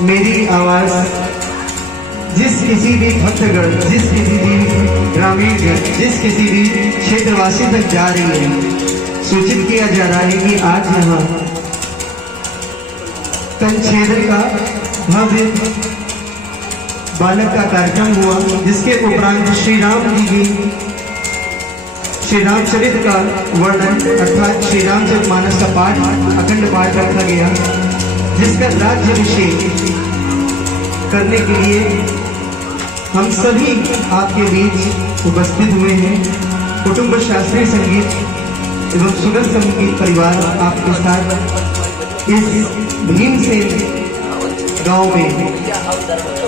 मेरी आवाज जिस किसी भी भक्तगण, जिस किसी भी ग्रामीण, जिस किसी भी क्षेत्रवासी तक जा रही है, सूचित किया जा रहा है कि आज यहाँ कंछेदन का भव्य बालक का कार्यक्रम हुआ, जिसके उपरांत श्री राम जी की श्री रामचरित का वर्णन अर्थात श्री रामचरितमानस का पाठ, अखंड पाठ रखा गया, जिसका राज्याभिषेक करने के लिए हम सभी आपके बीच उपस्थित हुए हैं। कुटुंब शास्त्रीय संगीत एवं सुगम संगीत परिवार आपके साथ इस भीमसेन गांव में,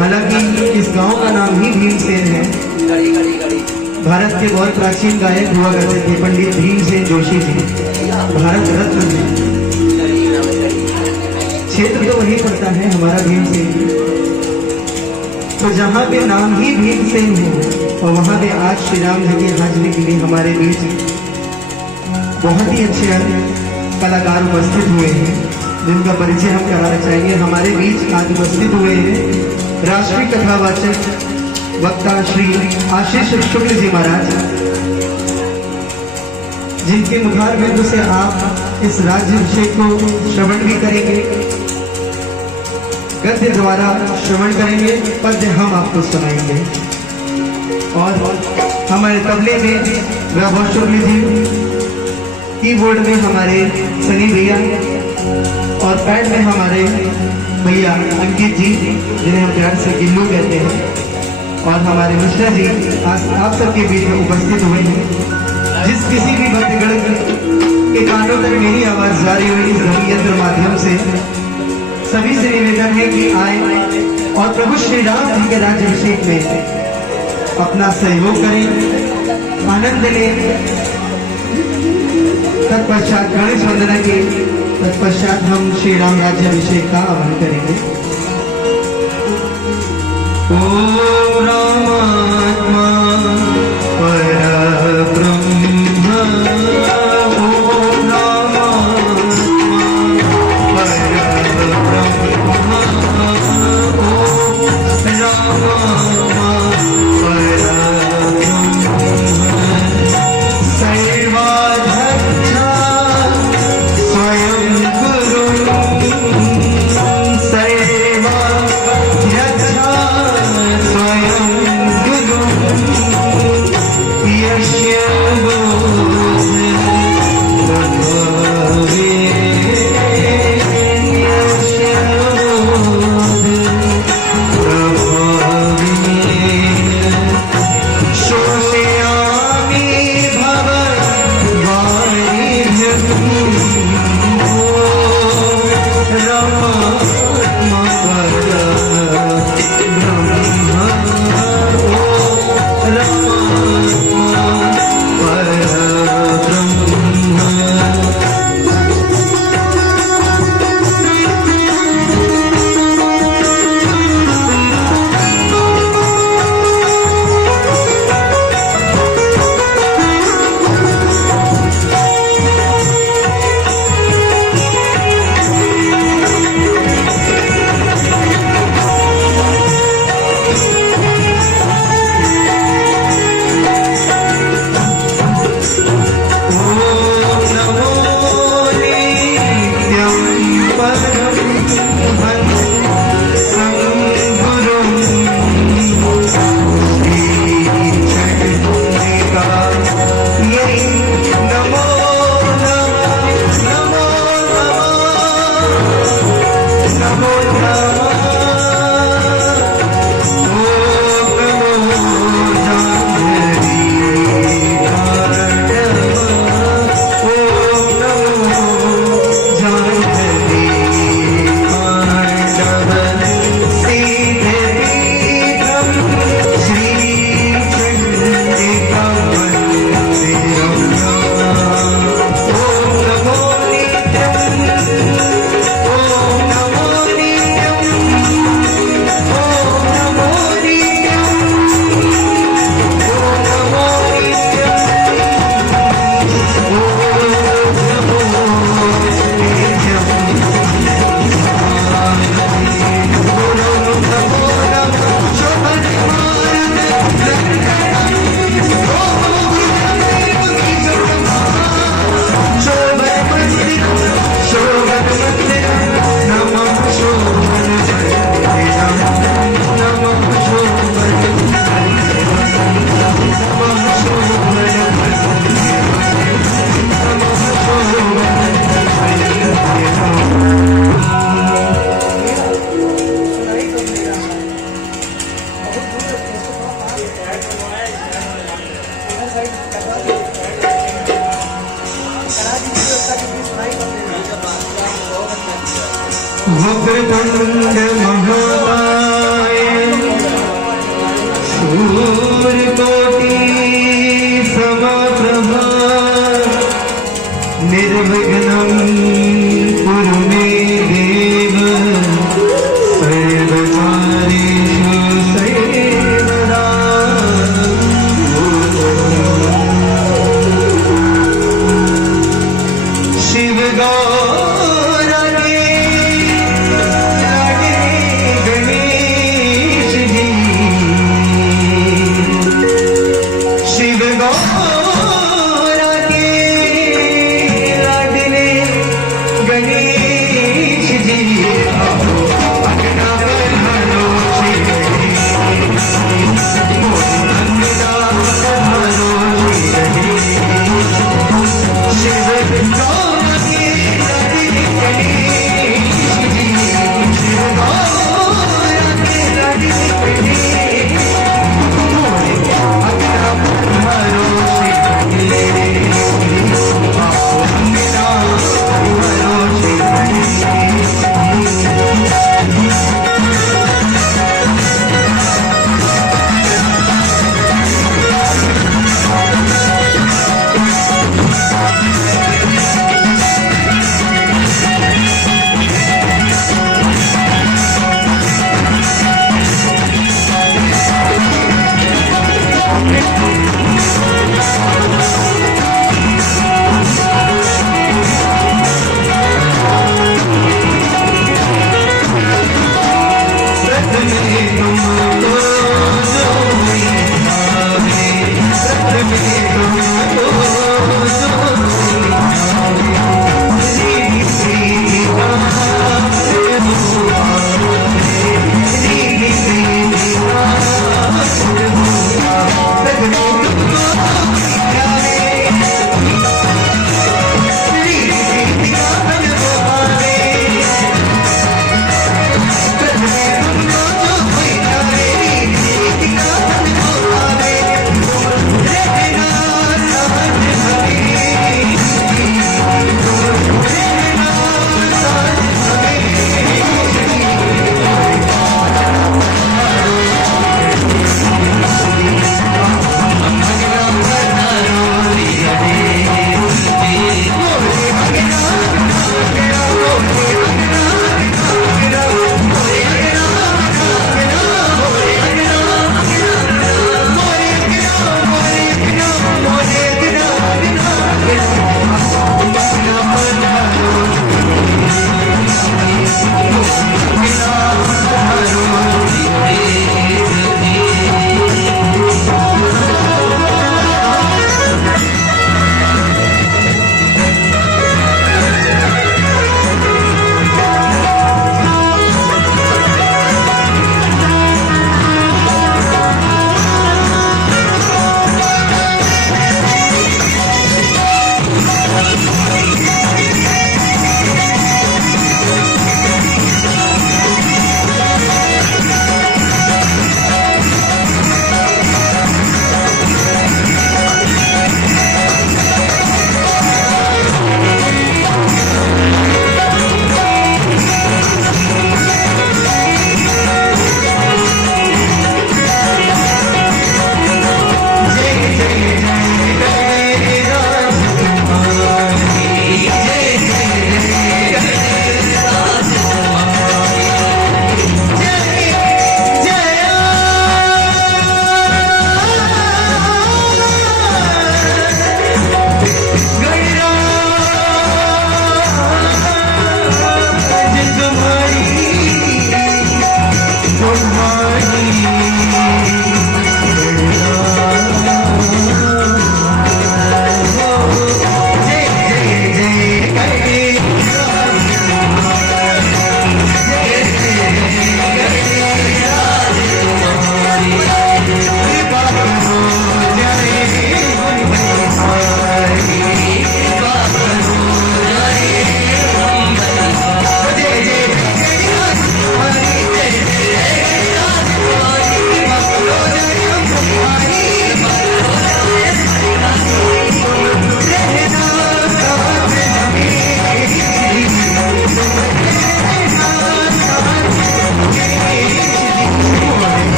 हालांकि इस गांव का नाम ही भीमसेन है। भारत के बहुत प्राचीन गायक हुआ करते थे पंडित भीमसेन जोशी जी, भारत रत्न जी। क्षेत्र तो वही पड़ता है हमारा भीमसेन। तो जहाँ पे नाम ही भीमसेन हो और वहाँ पे आज श्री राम जी की हाजिरी के लिए हमारे बीच बहुत ही अच्छे कलाकार उपस्थित हुए हैं, जिनका परिचय हम कराना चाहेंगे। हमारे बीच आज उपस्थित हुए हैं राष्ट्रीय कथावाचक वक्ता श्री आशीष शुक्ल जी महाराज, जिनके मुखार बिंदु से आप इस राज्याभिषेक को श्रवण भी करेंगे, गद्य द्वारा श्रवण करेंगे, पद्य हम आपको सुनाएंगे। और हमारे तबले में वैभव शुक्ल जी, कीबोर्ड में हमारे सनी भैया और पैड में हमारे भैया अंकित जी, जिन्हें हम प्यार से गिल्लू कहते हैं, और हमारे मिश्रा जी आप सबके बीच में उपस्थित हुए हैं। जिस किसी भी भक्तगण के कानों तक मेरी आवाज जारी हुई इस ध्वनि यंत्र माध्यम से, सभी से निवेदन है कि आए और प्रभु श्री राम जी के राज्याभिषेक में अपना सहयोग करें, आनंद लें। तत्पश्चात गणेश वंदना के तत्पश्चात हम श्री राम राज्याभिषेक का आह्वान करेंगे। ओम रामात्मा परब्रह्म,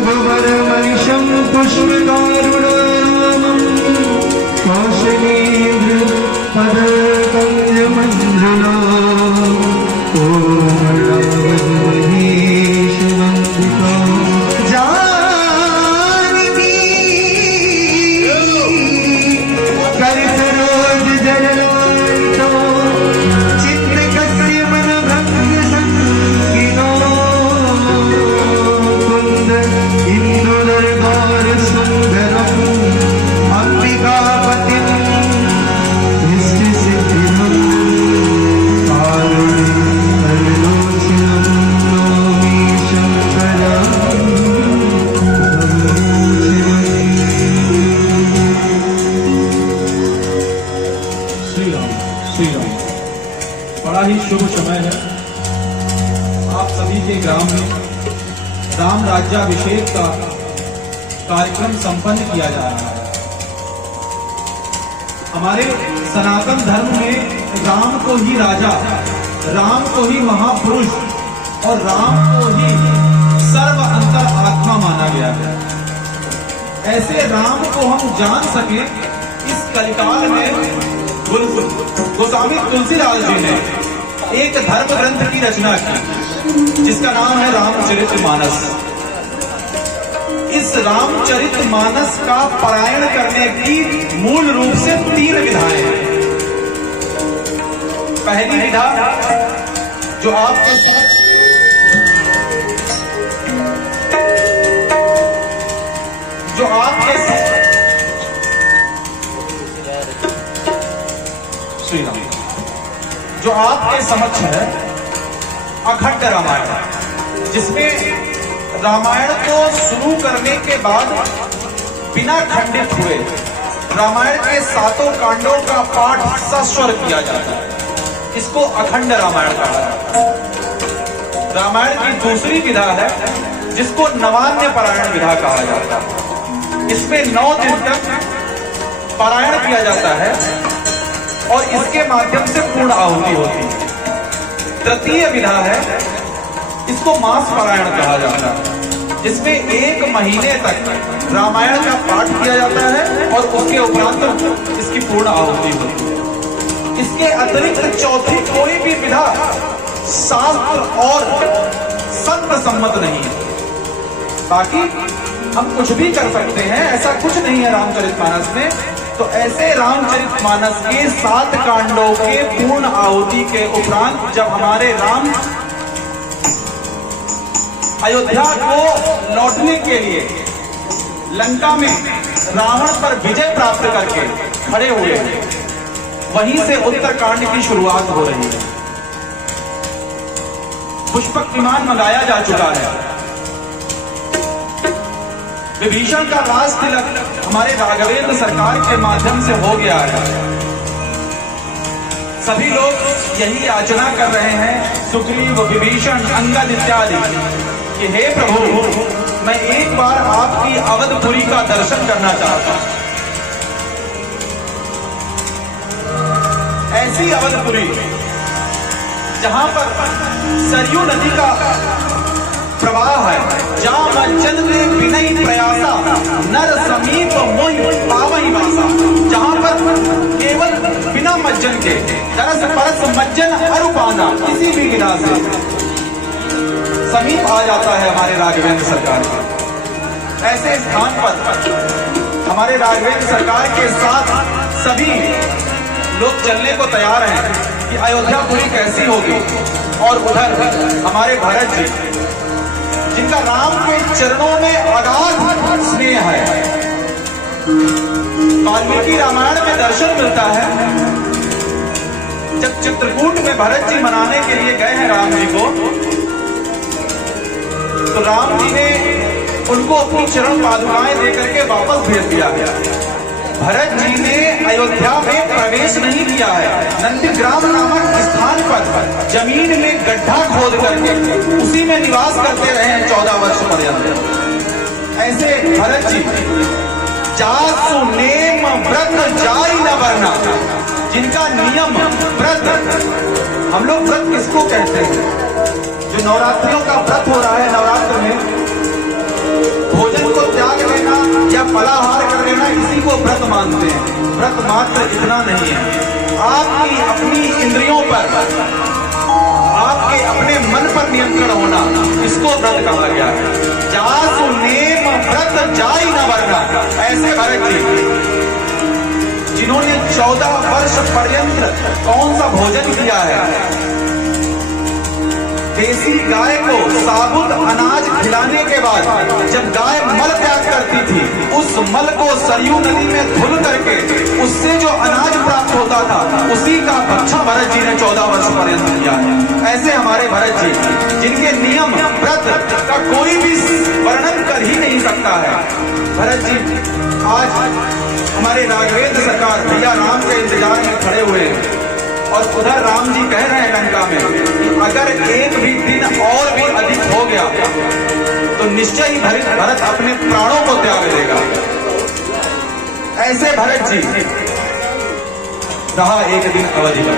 रघुवर मनिषं पुष्पकारुणामं कौशलेन्द्र पदकंजमंजना ओम रामहेशवंदिता जानकी करसरोज जललालितो चित्रकस्य मनभंग संगिनो कुंद इंदुदरबार सुंदरम अंबिकापतिं इष्टसिद्धिदं कारुण्यलोचनं नौमि शंकरं श्री राम श्री राम। बड़ा ही शुभ समय है। आप सभी के ग्राम में राम राज्याभिषेक का कार्यक्रम संपन्न किया जा रहा है। हमारे सनातन धर्म में राम को ही राजा, राम को ही महापुरुष और राम को ही सर्व अंतर आत्मा माना गया है। ऐसे राम को हम जान सके, इस कलिकाल में गोस्वामी तुलसीदास जी ने एक धर्म ग्रंथ की रचना की जिसका नाम है रामचरितमानस। इस रामचरितमानस का पारायण करने की मूल रूप से 3 विधाएं हैं। पहली विधा जो आपके समक्ष श्री राम जो आपके समक्ष है अखंड रामायण, जिसमें रामायण को शुरू करने के बाद बिना खंडित हुए रामायण के 7 कांडों का पाठ सस्वर किया जाता है। इसको अखंड रामायण कहा जाता है। रामायण की दूसरी विधा है जिसको नवान्य पारायण विधा कहा जाता है। इसमें 9 दिन तक पारायण किया जाता है और इसके माध्यम से पूर्ण आहुति होती है। तृतीय विधा है, इसको मास पारायण कहा जाता है, जिसमें 1 महीने तक रामायण का पाठ किया जाता है और उसके उपरांत इसकी पूर्ण आहुति होती है। इसके अतिरिक्त चौथी कोई भी विधा शास्त्र और संत सम्मत नहीं है। बाकी हम कुछ भी कर सकते हैं, ऐसा कुछ नहीं है रामचरितमानस में। तो ऐसे रामचरितमानस के 7 कांडों के पूर्ण आहुति के उपरांत जब हमारे राम अयोध्या को लौटने के लिए लंका में रावण पर विजय प्राप्त करके खड़े हुए, वहीं से उत्तरकांड की शुरुआत हो रही है। पुष्पक विमान मंगाया जा चुका है। विभीषण का राज तिलक हमारे राघवेंद्र सरकार के माध्यम से हो गया है। सभी लोग यही याचना कर रहे हैं, सुग्रीव, विभीषण, अंगद इत्यादि, कि हे प्रभु, मैं एक बार आपकी अवधपुरी का दर्शन करना चाहता हूं। ऐसी अवधपुरी जहां पर सरयू नदी का प्रवाह है, जहां मज्जन के विनय प्रयासा नर समीप मोहि पावहि वासा, जहां पर केवल बिना मज्जन के तरस परस मज्जन अरुपाना किसी भी विधा से समीप आ जाता है हमारे राघवेंद्र सरकार के। ऐसे स्थान पर हमारे राघवेंद्र सरकार के साथ सभी लोग चलने को तैयार हैं कि अयोध्यापुरी कैसी होगी। और उधर हमारे भरत जी, जिनका राम के चरणों में अगाध स्नेह है। वाल्मीकि रामायण में दर्शन मिलता है, जब चित्रकूट में भरत जी मनाने के लिए गए हैं राम जी को, तो राम जी ने उनको अपनी चरण पादुकाएं देकर के वापस भेज दिया गया। भरत जी ने अयोध्या में प्रवेश नहीं किया है। नंदीग्राम नामक स्थान पर जमीन में गड्ढा खोद करके उसी में निवास करते रहे हैं 14 वर्ष पर्यंत। ऐसे भरत जी जासु नेम व्रत जाई न वरना, जिनका नियम व्रत, हम लोग व्रत किसको कहते हैं? जो नवरात्रियों का व्रत हो रहा है, नवरात्र में मानते हैं। व्रत मात्र इतना नहीं है, आपकी अपनी इंद्रियों पर, आपके अपने मन पर नियंत्रण होना, इसको व्रत कहा गया है। जासु नेम व्रत जाई न वरना, ऐसे भरत जी जिन्होंने 14 वर्ष पर्यंत कौन सा भोजन किया है? देसी गाय को साबुत अनाज खिलाने के बाद जब गाय मल त्याग करती थी, उस मल को सरयू नदी में धुल करके उससे जो अनाज प्राप्त होता था, उसी का भक्षण भरत जी ने 14 वर्ष पर्यंत किया है। ऐसे हमारे भरत जी, जिनके नियम व्रत का कोई भी वर्णन कर ही नहीं सकता है। भरत जी आज हमारे राघवेंद्र सरकार भैया राम के इंतजार में खड़े हुए हैं, और उधर राम जी कह रहे हैं लंका में कि अगर एक भी दिन और भी अधिक हो गया तो निश्चय ही भरत अपने प्राणों को त्याग देगा। ऐसे भरत जी रहा एक दिन अवधि पर।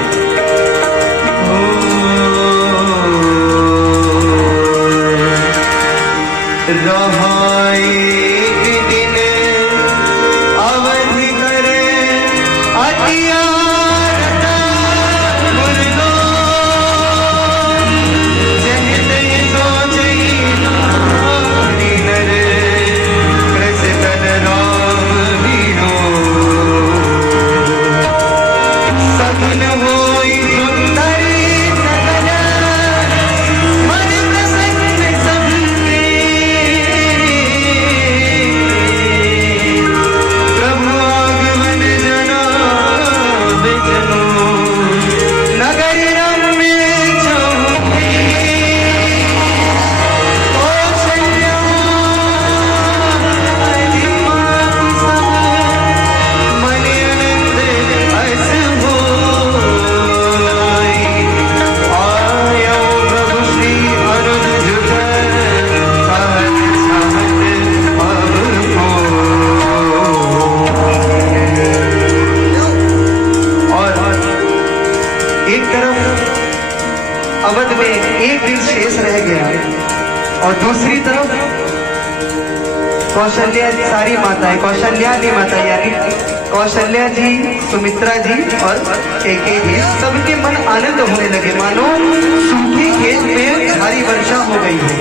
अवध में एक दिन शेष रह गया, और दूसरी तरफ कौशल्या सारी माताएं, कौशल्यादी माता यानी कौशल्या जी, सुमित्रा जी और केके जी, सबके मन आनंद होने लगे, मानो सूखे खेत में भारी वर्षा हो गई है।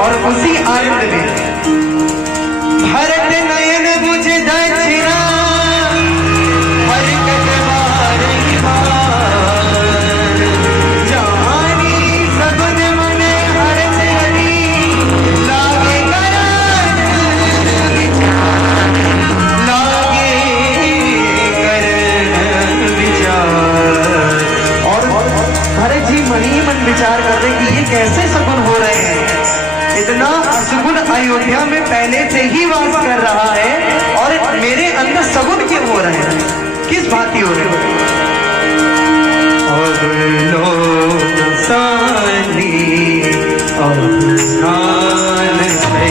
और उसी आनंद में भरत नयन बुझ दक्षिणा हरकत मारही भार, जानी सगुन मन हर्ष हरि, लागे करन विचार, लागे करन विचार। और भरत जी मन ही मन विचार कर रहे कि ये कैसे सगुन हो रहे हैं, इतना सगुन अयोध्या में पहले से ही वास कर रहा है और मेरे अंदर सगुन क्यों हो रहे हैं, किस भांति हो रहे हैं? और लोग सानी और साल से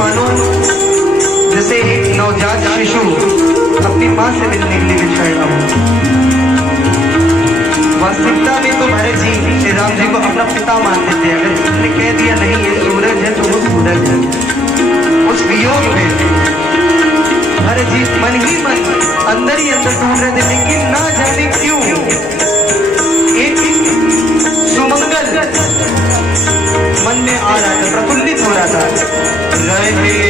मानो जैसे एक नवजात शिशु अपनी माँ से मिलने के लिए बिछड़ रहा हो। वास्तविकता में तो भरत जी श्री राम जी को अपना पिता मानते थे। अगर उसने कह दिया नहीं ये सूरज है तो वो सूरज है। उस वियोग में भरत जी मन ही मन अंदर ही अंदर ढूंढ रहे थे, लेकिन ना जाने क्यों एक सुमंगल मन में आ रहा था, प्रफुल्लित हो रहा था। रहे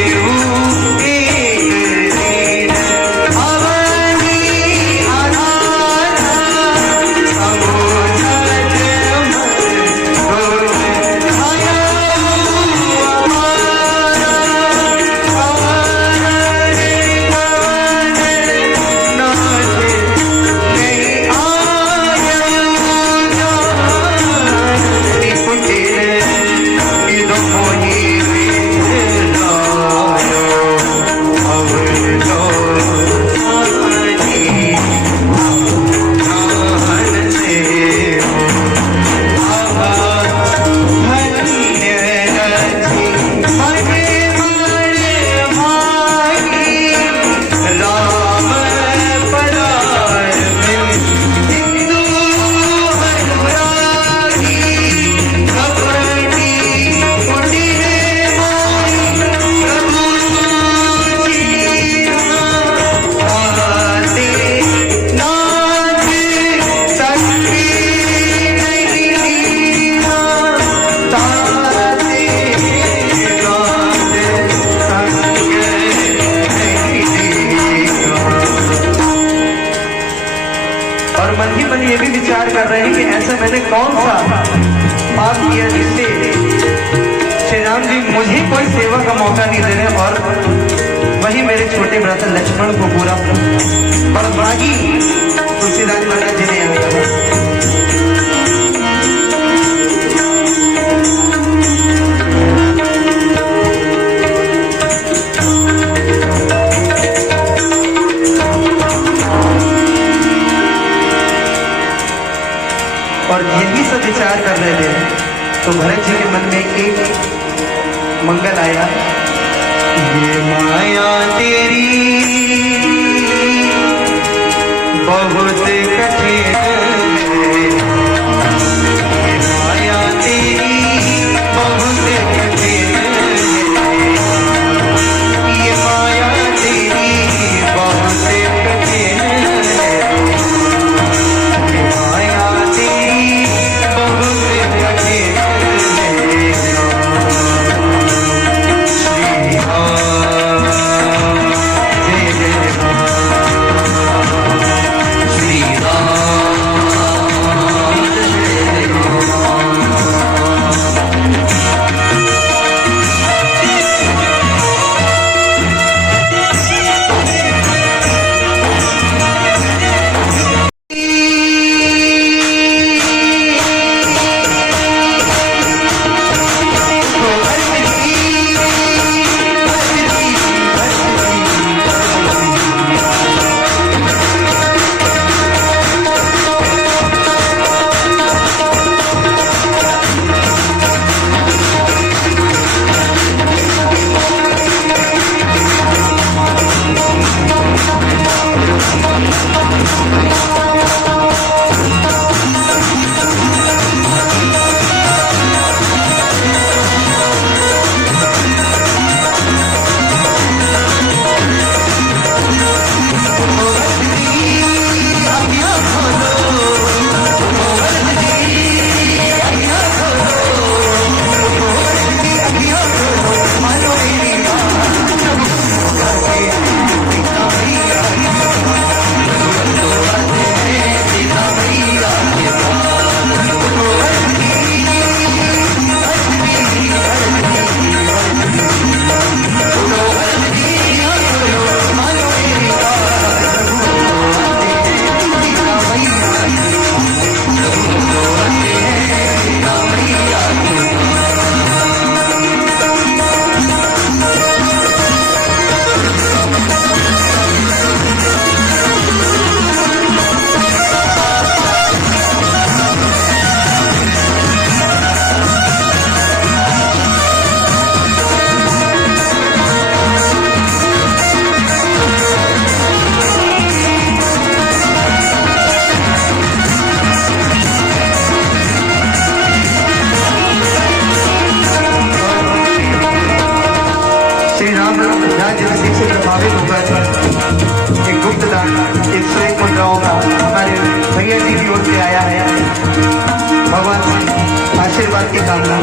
ये भी विचार कर रहे हैं कि ऐसा मैंने कौन सा पाप किया जिससे श्री राम जी मुझे कोई सेवा का मौका नहीं दे रहे, और वही मेरे छोटे भ्राता लक्ष्मण को पूरा बड़भागी तुलसीदास महाराज जी ने कहा। और यही सब विचार कर रहे थे तो भरत जी के मन में एक मंगल आया। ये माया तेरी बहुत कठिन है, ये माया तेरी बहुत कठिन है, ये माया तेरी बहुत कठिन है, ये माया तेरी बहुत कठिन है। श्री राम जय जय राम, श्री राम राज्य से प्रभावित होकर एक गुप्त दान 101 मुद्राओं का हमारे भैया जी की ओर से आया है। भगवान से आशीर्वाद की कामना।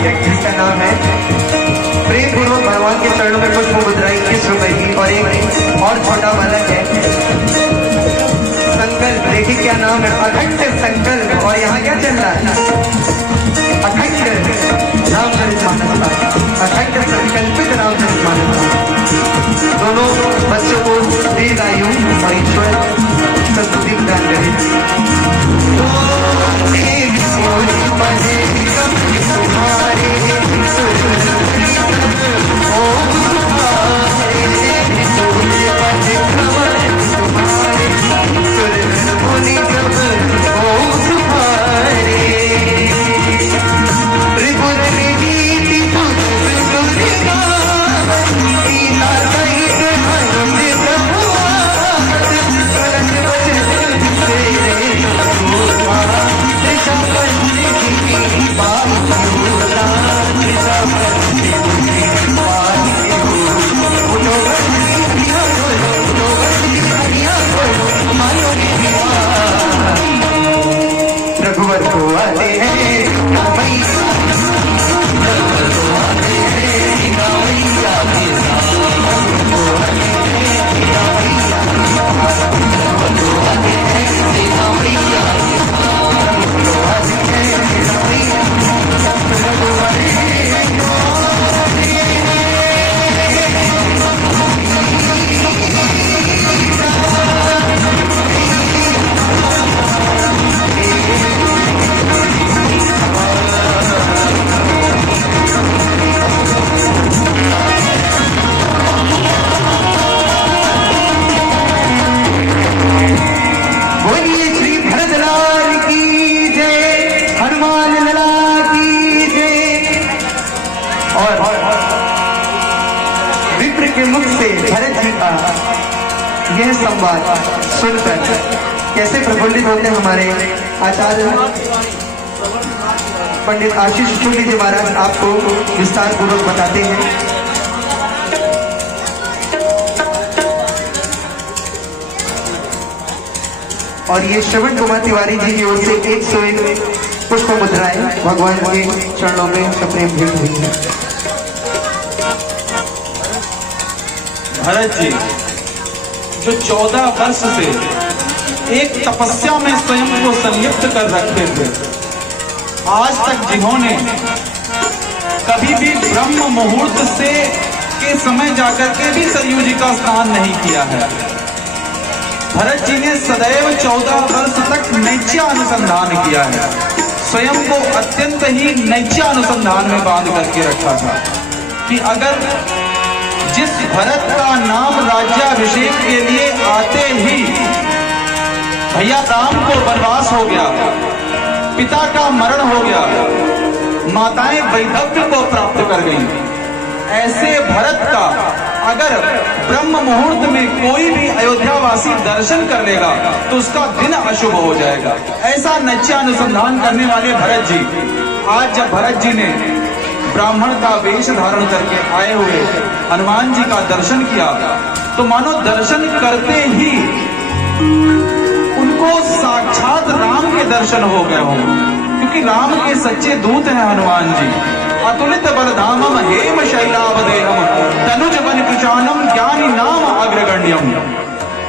जिसका नाम है प्रेम पूर्वक भगवान के चरणों में पुष्प मुद्रा 21 रुपए की। और एक और छोटा बालक है संकल्प, देखिए क्या नाम है, अखंड संकल्प। और यहाँ क्या चल रहा है, अखंड रामचरितमानस, अखंड संकल्पित रामचरितमानस। दोनों बच्चों को दीर्घायु और ईश्वर सद्बुद्धि प्रदान करें। यह संवाद सुनकर कैसे प्रफुल्लित होते हैं हमारे आचार्य पंडित आशीष शुक्ल जी महाराज आपको विस्तार पूर्वक बताते हैं। और ये श्रवण कुमार तिवारी जी की ओर से 101 पुष्प मुद्राएं भगवान के चरणों में सप्रेम भेंट हुई है। भरत जी जो 14 वर्ष से एक तपस्या में स्वयं को संलिप्त कर रखते थे, आज तक जिन्होंने कभी भी ब्रह्म मुहूर्त से के समय जाकर के भी सरयू जी का स्नान नहीं किया है। भरत जी ने सदैव 14 वर्ष तक नैत्य अनुसंधान किया है, स्वयं को अत्यंत ही नैत्य अनुसंधान में बांध करके रखा था कि अगर जिस भरत का नाम राज्याभिषेक के लिए आते ही भैया राम को वनवास हो गया, पिता का मरण हो गया, माताएं वैधव्य को प्राप्त कर गईं। ऐसे भरत का अगर ब्रह्म मुहूर्त में कोई भी अयोध्यावासी दर्शन कर लेगा तो उसका दिन अशुभ हो जाएगा। ऐसा निश्चयानुसंधान करने वाले भरत जी, आज जब भरत जी ने ब्राह्मण का वेश धारण करके आए हुए हनुमान जी का दर्शन किया तो मानो दर्शन करते ही उनको साक्षात राम के दर्शन हो गए हों, क्योंकि राम के सच्चे दूत हैं हनुमान जी। अतुलित बलधामम हेम शैलावदेहम तनुज बन कृचानम ज्ञानी नाम अग्रगण्यम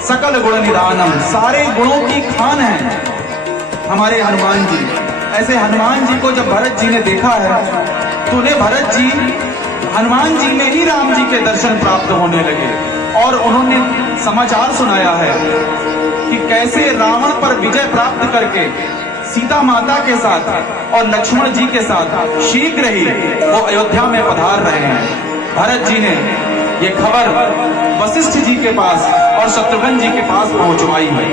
सकल गुण निधानम, सारे गुणों की खान है हमारे हनुमान जी। ऐसे हनुमान जी को जब भरत जी ने देखा है तो उन्हें भरत जी हनुमान जी में ही राम जी के दर्शन प्राप्त होने लगे और उन्होंने समाचार सुनाया है कि कैसे रावण पर विजय प्राप्त करके सीता माता के साथ और लक्ष्मण जी के साथ शीघ्र ही वो अयोध्या में पधार रहे हैं। भरत जी ने ये खबर वशिष्ठ जी के पास और शत्रुघ्न जी के पास पहुंचवाई है।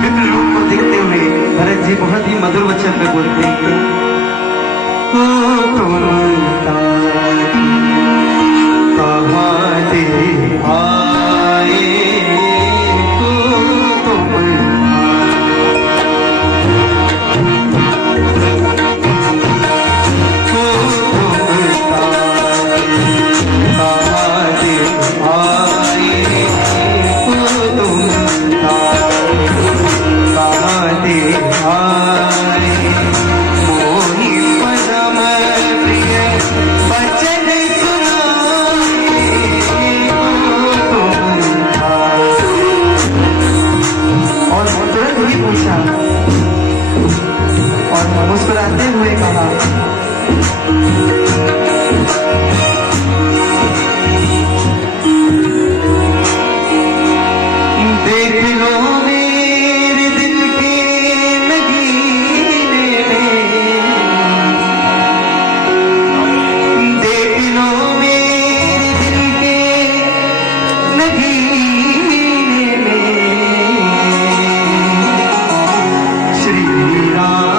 विप्र रूप को देखते हुए भरत जी बहुत ही मधुर वचन में बोलते हैं कि मुस्कुराते हुए कहा, देख लो मेरे दिल के नगीने में, देख लो मेरे दिल के नगीने में श्री राम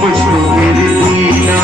मुझको मेरे दीना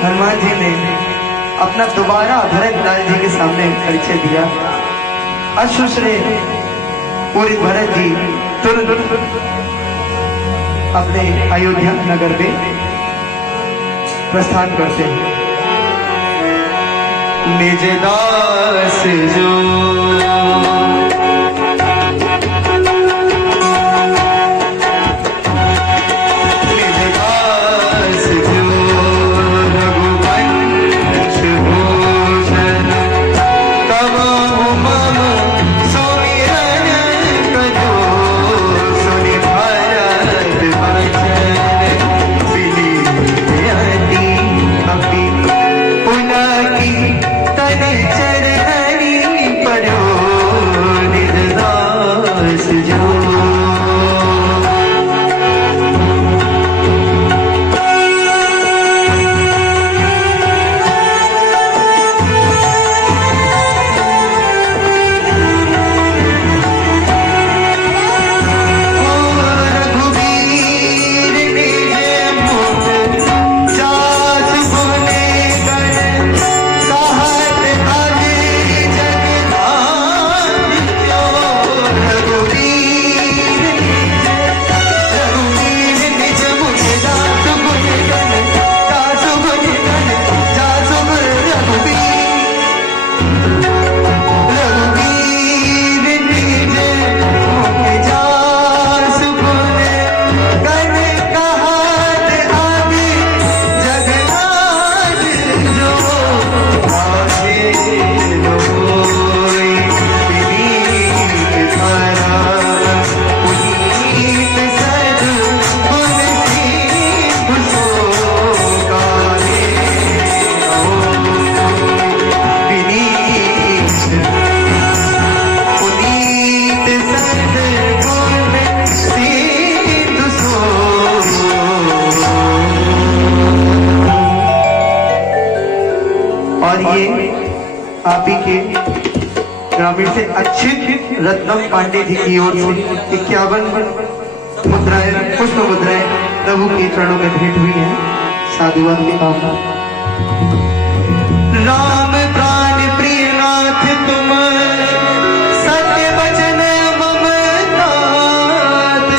हनुमान जी ने अपना दोबारा भरत लाल जी के सामने परिचय दिया। अश्रु से पूरित भरत जी तुरंत अपने अयोध्या नगर में प्रस्थान करते हैं। निज दास जो आप ही के ग्रामीण से अच्छित रत्नम पांडे जी की ओर से 51 मुद्राएं पुष्प मुद्राएं प्रभु के चरणों में भेंट हुई है। साधुवाद की भावना। राम प्राण प्रिय नाथ तुम सत्य वचन मम नाथ,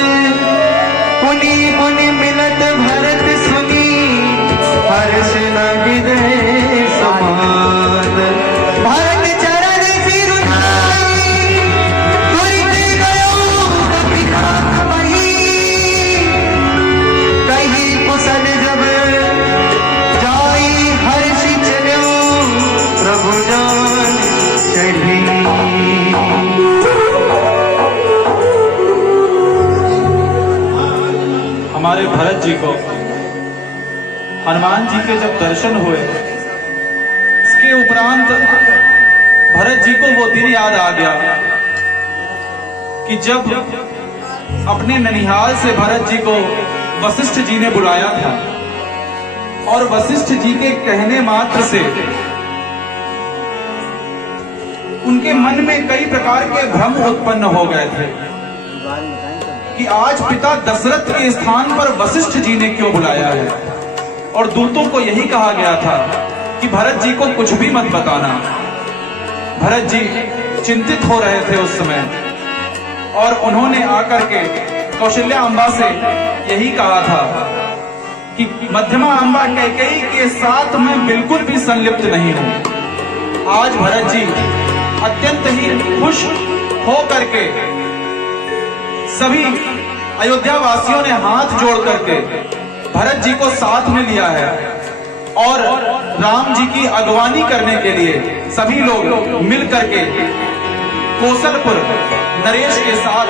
पुनि पुनि मिलत भरत सुनी हर्ष न हृदय समाद। भरत चरण सिर नाई, तुरत गयो कपिनाथ मही, कही कुशल जब जाई हर्ष चलो प्रभु जान चढ़ी। हमारे भरत जी को हनुमान जी के जब दर्शन हुए, इसके उपरांत भरत जी को वो दिन याद आ गया कि जब अपने ननिहाल से भरत जी को वशिष्ठ जी ने बुलाया था और वशिष्ठ जी के कहने मात्र से उनके मन में कई प्रकार के भ्रम उत्पन्न हो गए थे कि आज पिता दशरथ के स्थान पर वशिष्ठ जी ने क्यों बुलाया है। और दूतों को यही कहा गया था कि भरत जी को कुछ भी मत बताना। भरत जी चिंतित हो रहे थे उस समय और उन्होंने आकर के कौशल्या अम्बा से यही कहा था कि मध्यमा अम्बा कैकेयी के साथ मैं बिल्कुल भी संलिप्त नहीं हूं। आज भरत जी अत्यंत ही खुश हो करके सभी अयोध्या वासियों ने हाथ जोड़ करके भरत जी को साथ में लिया है और राम जी की अगवानी करने के लिए सभी लोग मिल करके कौशलपुर नरेश के साथ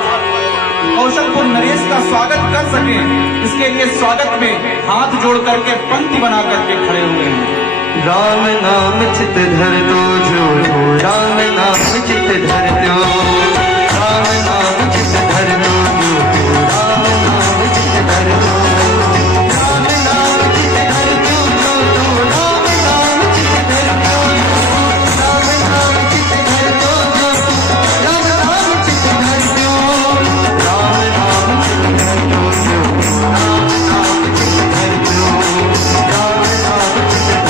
कौशलपुर नरेश का स्वागत कर सके, इसके लिए स्वागत में हाथ जोड़ करके पंक्ति बना करके खड़े हुए हैं। राम नाम चित धर दो जो, राम नाम चित धर दो, राम नाम चित धर दो जो, राम नाम चित धर दो, राम नाम चित धर दो जो, राम नाम चित धर दो, राम नाम चित धर दो जो, राम नाम चित धर दो, राम नाम चित धर दो जो, राम नाम चित धर दो, राम नाम चित धर दो।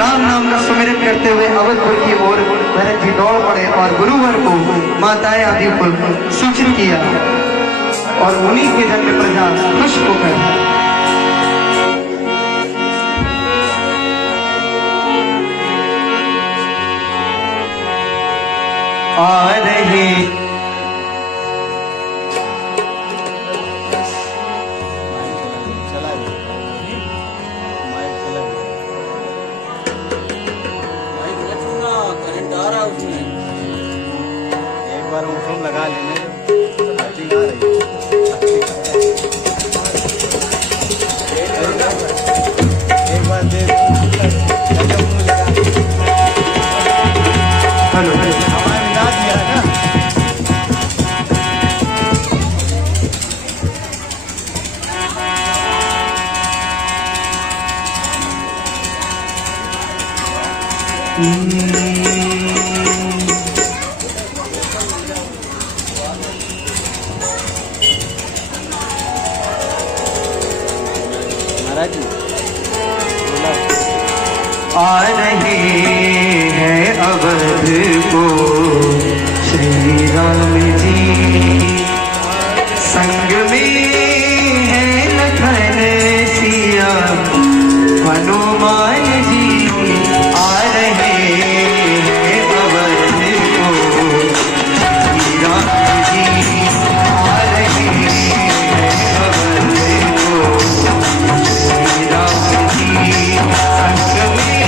राम नाम का सुमिरन करते हुए अवधपुर की ओर भरत जी दौड़ पड़े और गुरुवर को माताएं आदि को सूचित किया और उन्हीं के जन्म प्रजा खुश होकर आ रहे करंट आ रहा है उसमें। एक बार ऊपर लगा लेने चार्जिंग आ रही है। एक बार दे हेलो हमारे मिला दिया है ना। महाराज जी आ रहे हैं अवध को श्री राम जी संग में है लखन सिया हनुमान जी आ रहे हैं अवध को श्री राम जी आ रहे हैं अवध को श्री राम जी संग में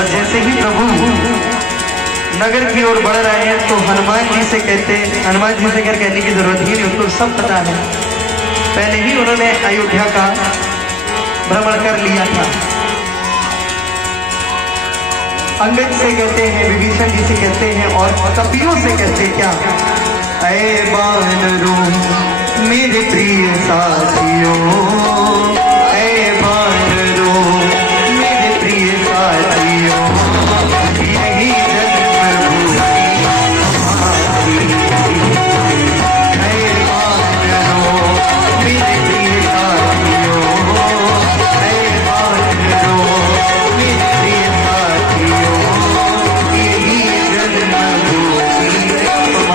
और जैसे ही प्रभु नगर की ओर बढ़ रहे हैं तो हनुमान जी से कहने की जरूरत ही नहीं, उनको सब पता है। पहले ही उन्होंने अयोध्या का भ्रमण कर लिया था। अंगद से कहते हैं, विभीषण जी से कहते हैं और कपियों से कहते हैं क्या, ऐ वानरों मेरे प्रिय साथियों, ऐ वानरों मेरे प्रिय साथियों, यही जन्मभूमि हमारी। ऐ वानरों मेरे प्रिय साथियों, ऐ वानरों मेरे प्रिय साथियों, यही जन्मभूमि हमारी।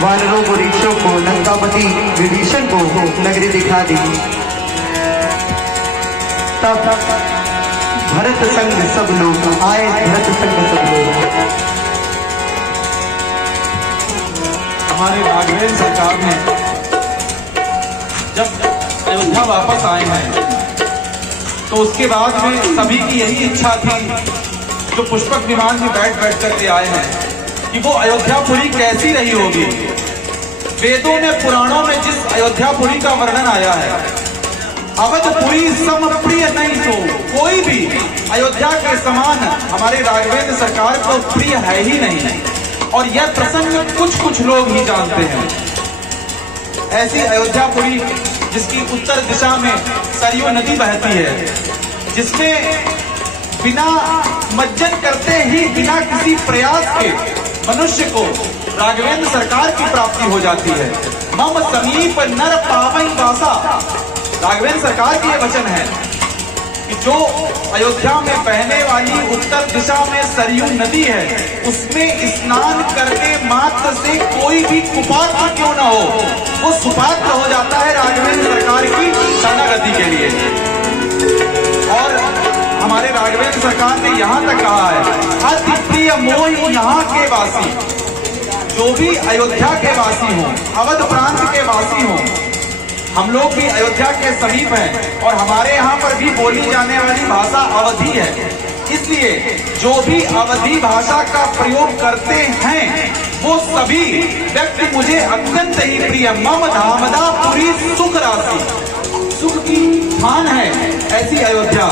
वानरों को, ऋषियों को, लंकापति विभीषण को नगरी दिखा दी, तब भरत संग सब लोग आए। भरत संग सब लोग हमारे राघवेंद्र सरकार ने जब अयोध्या वापस आए हैं तो उसके बाद में सभी की यही इच्छा थी, जो पुष्पक विमान में बैठ करके आए हैं, कि वो अयोध्यापुरी कैसी रही होगी। वेदों में, पुराणों में जिस अयोध्यापुरी का वर्णन आया है, अवधपुरी सम प्रिय नहीं सो, कोई भी अयोध्या के समान हमारे राघवेंद्र सरकार को प्रिय है ही नहीं। और यह प्रसंग कुछ लोग ही जानते हैं। ऐसी अयोध्यापुरी जिसकी उत्तर दिशा में सरयू नदी बहती है, जिसमें बिना मज्जन करते ही, बिना किसी प्रयास के मनुष्य को राघवेंद्र सरकार की प्राप्ति हो जाती है। मम समीप नर पावई वासा, राघवेंद्र सरकार के ये वचन है। कि जो अयोध्या में बहने वाली उत्तर दिशा में सरयू नदी है, उसमें स्नान करने मात्र से कोई भी कुपात्र क्यों न हो, वो सुपात्र हो जाता है राघवेंद्र सरकार की शरणागति के लिए। और हमारे राघवेंद्र सरकार ने यहाँ तक कहा है, अति प्रिय मोहि यहाँ के वासी, जो भी अयोध्या के वासी हों, अवध प्रांत के वासी हों, हम लोग भी अयोध्या के समीप हैं और हमारे यहाँ पर भी बोली जाने वाली भाषा अवधी है, इसलिए जो भी अवधी भाषा का प्रयोग करते हैं वो सभी व्यक्ति मुझे अत्यंत ही प्रिय। मम धामदा पुरी सुख राशि, सुख की स्थान है ऐसी अयोध्या।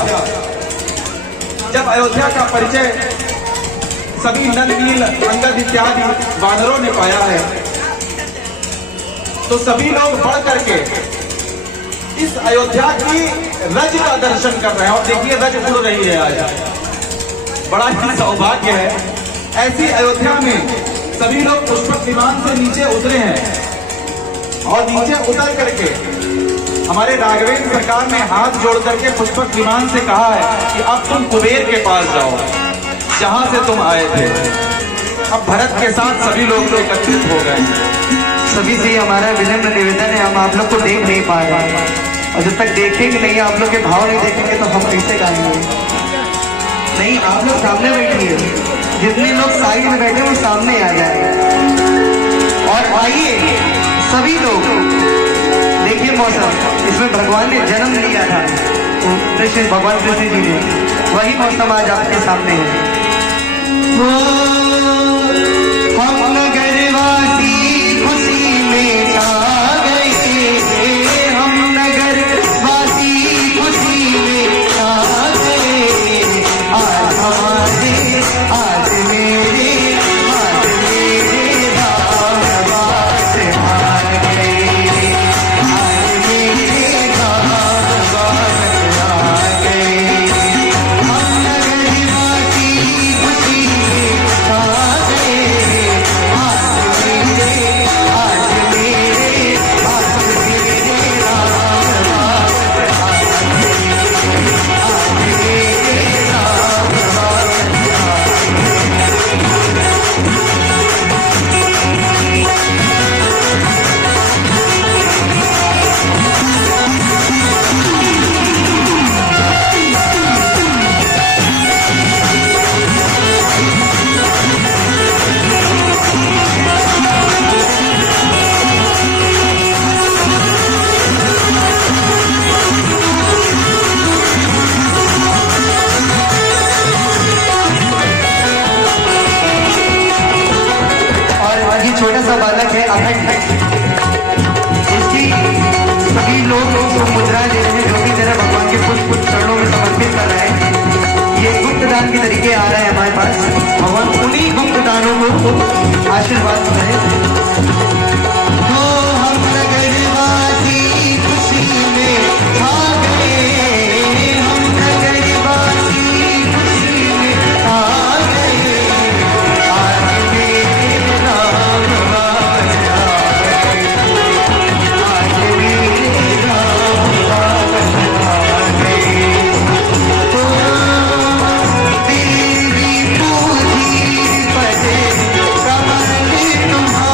जब अयोध्या का परिचय सभी नल नील अंगद इत्यादि वानरों ने पाया है, तो सभी लोग बढ़ करके इस अयोध्या की रज का दर्शन कर रहे हैं। और देखिए रज उड़ रही है आज, बड़ा ही सौभाग्य है। ऐसी अयोध्या में सभी लोग पुष्पक विमान से नीचे उतरे हैं और नीचे उतर करके हमारे राघवेंद्र सरकार ने हाथ जोड़ करके पुष्पक विमान से कहा है कि अब तुम कुबेर के पास जाओ जहां से तुम आए थे। अब भरत के साथ सभी लोग तो एकत्रित हो गए। सभी से हमारा विनम्र निवेदन है, हम आप लोग को देख नहीं पा रहे हैं, और जब तक देखेंगे नहीं, आप लोग के भाव नहीं देखेंगे तो हम कैसे गाएंगे। नहीं, आप लोग सामने बैठिए, जितने लोग साइड में बैठे वो सामने आ जाए। और आइए सभी लोग देखिए मौसम, इसमें भगवान ने जन्म लिया था, तो कृष्ण भगवान कृष्ण जी ने, वही मौसम आज आपके सामने है। हम नगरवासी खुशी में छा गए, हम नगरवासी खुशी में छा गए। आज हमारे, आज मेरे, आज मेरे राम बास आ गए, आज मेरे राम बास आ गए। हम नगरवासी खुशी में छा गए, आज मेरे, आज मेरे, आज मेरे राम बास आ गए, आज मेरे राम बास आ गए। और ये छोटा सा बालक है अखंड, इसकी सभी लोग उसको मुद्राएं दे रहे हैं, जो भी तेरा भगवान के पुष्प चरणों में समर्पित कर रहे हैं। ये गुप्त दान के तरीके आ रहे हैं हमारे पास, भगवान उन्हीं गुप्त दानों को आशीर्वाद करें। तो हम नगरवासी खुशी में छा गए, हम नगरवासी खुशी में आ गए। आज मेरे राम बास आ गए, आज मेरे राम बास आ गए। तो तेरी पूजी बजे कमल तुम्हारे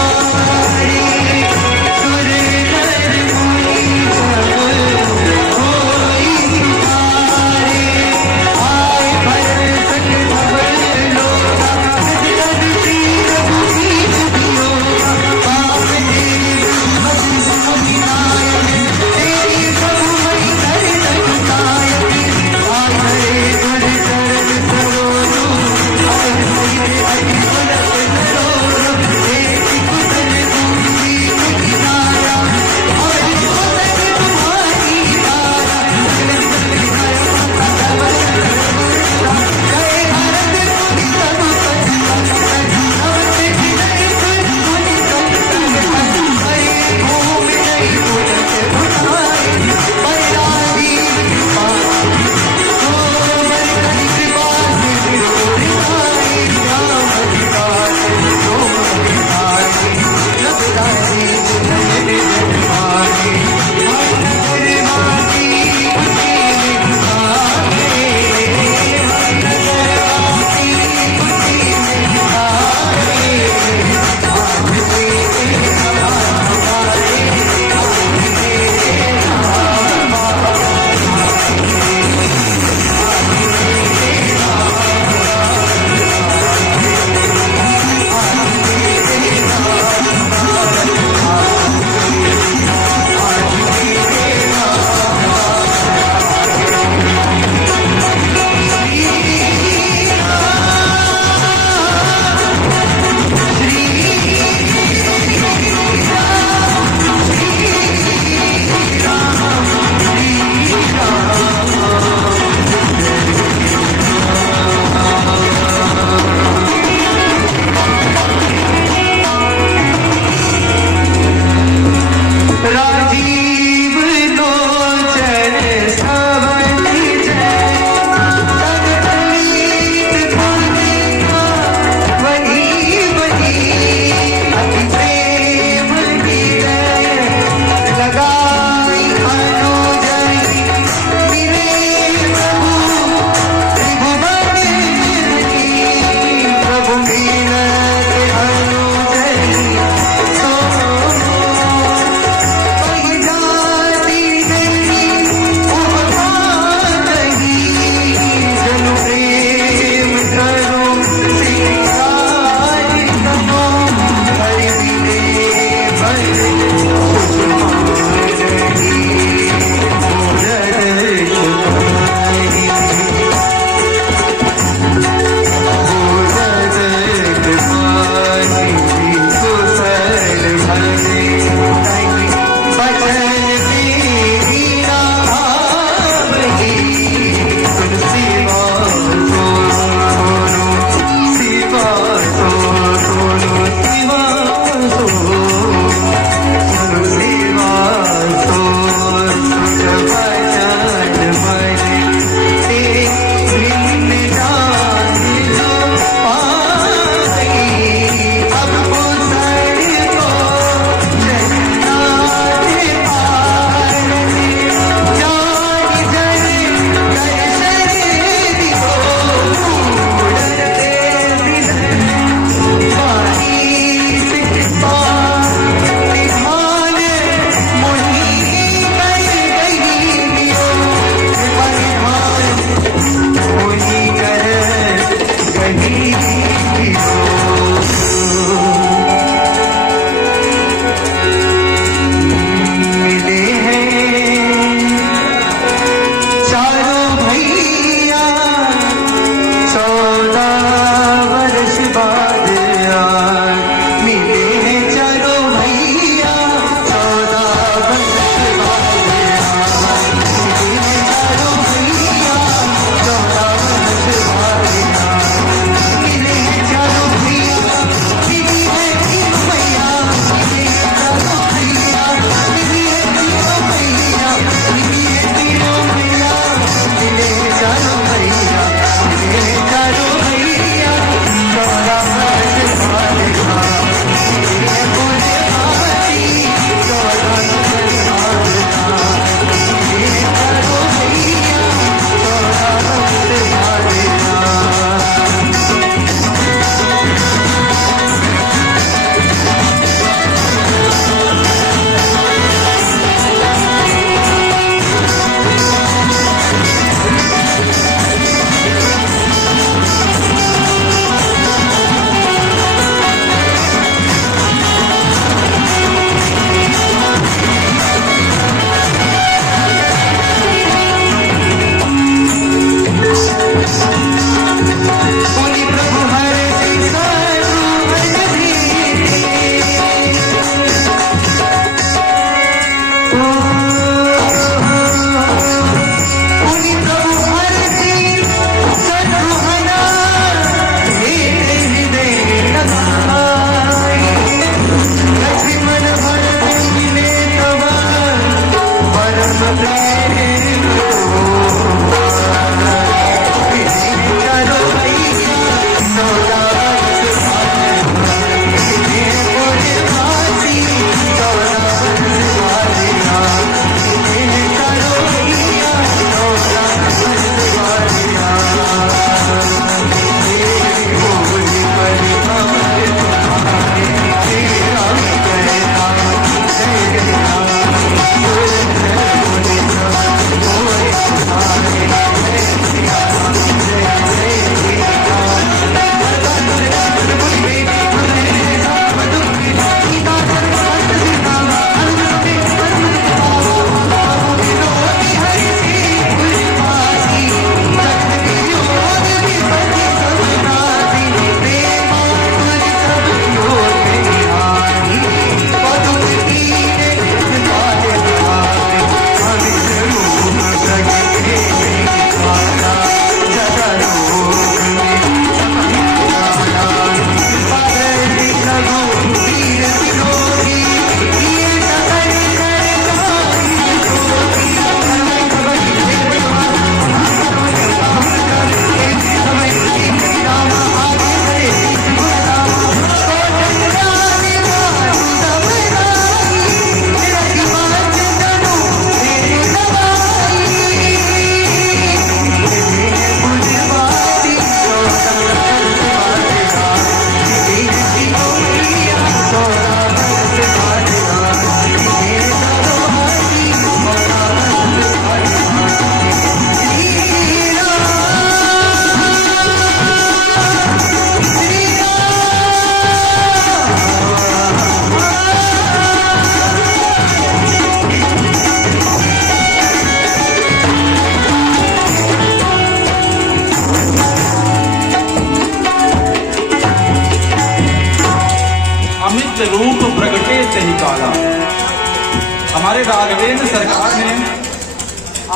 हमारे राघवेंद्र सरकार ने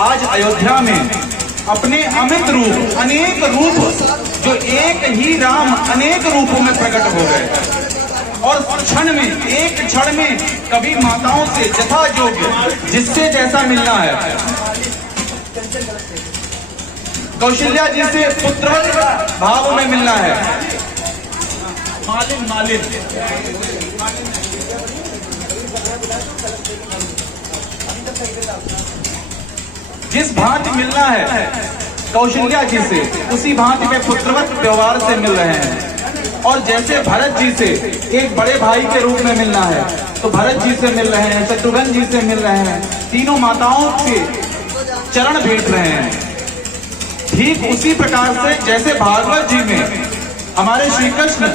आज अयोध्या में अपने अमित रूप, अनेक रूप, जो एक ही राम अनेक रूपों में प्रकट हो गए और क्षण में, एक क्षण में कभी माताओं से जथा योग्य जिससे जैसा मिलना है, कौशल्या जी से पुत्र भाव में मिलना है, मालिन मालिन जिस भांति मिलना है कौशल्या जी से, उसी भांति में पुत्रवत व्यवहार से मिल रहे हैं। और जैसे भरत जी से एक बड़े भाई के रूप में मिलना है, तो भरत जी से मिल रहे हैं, शत्रुघ्न जी से मिल रहे हैं, तीनों माताओं के चरण भेंट रहे हैं। ठीक उसी प्रकार से जैसे भागवत जी में हमारे श्री कृष्ण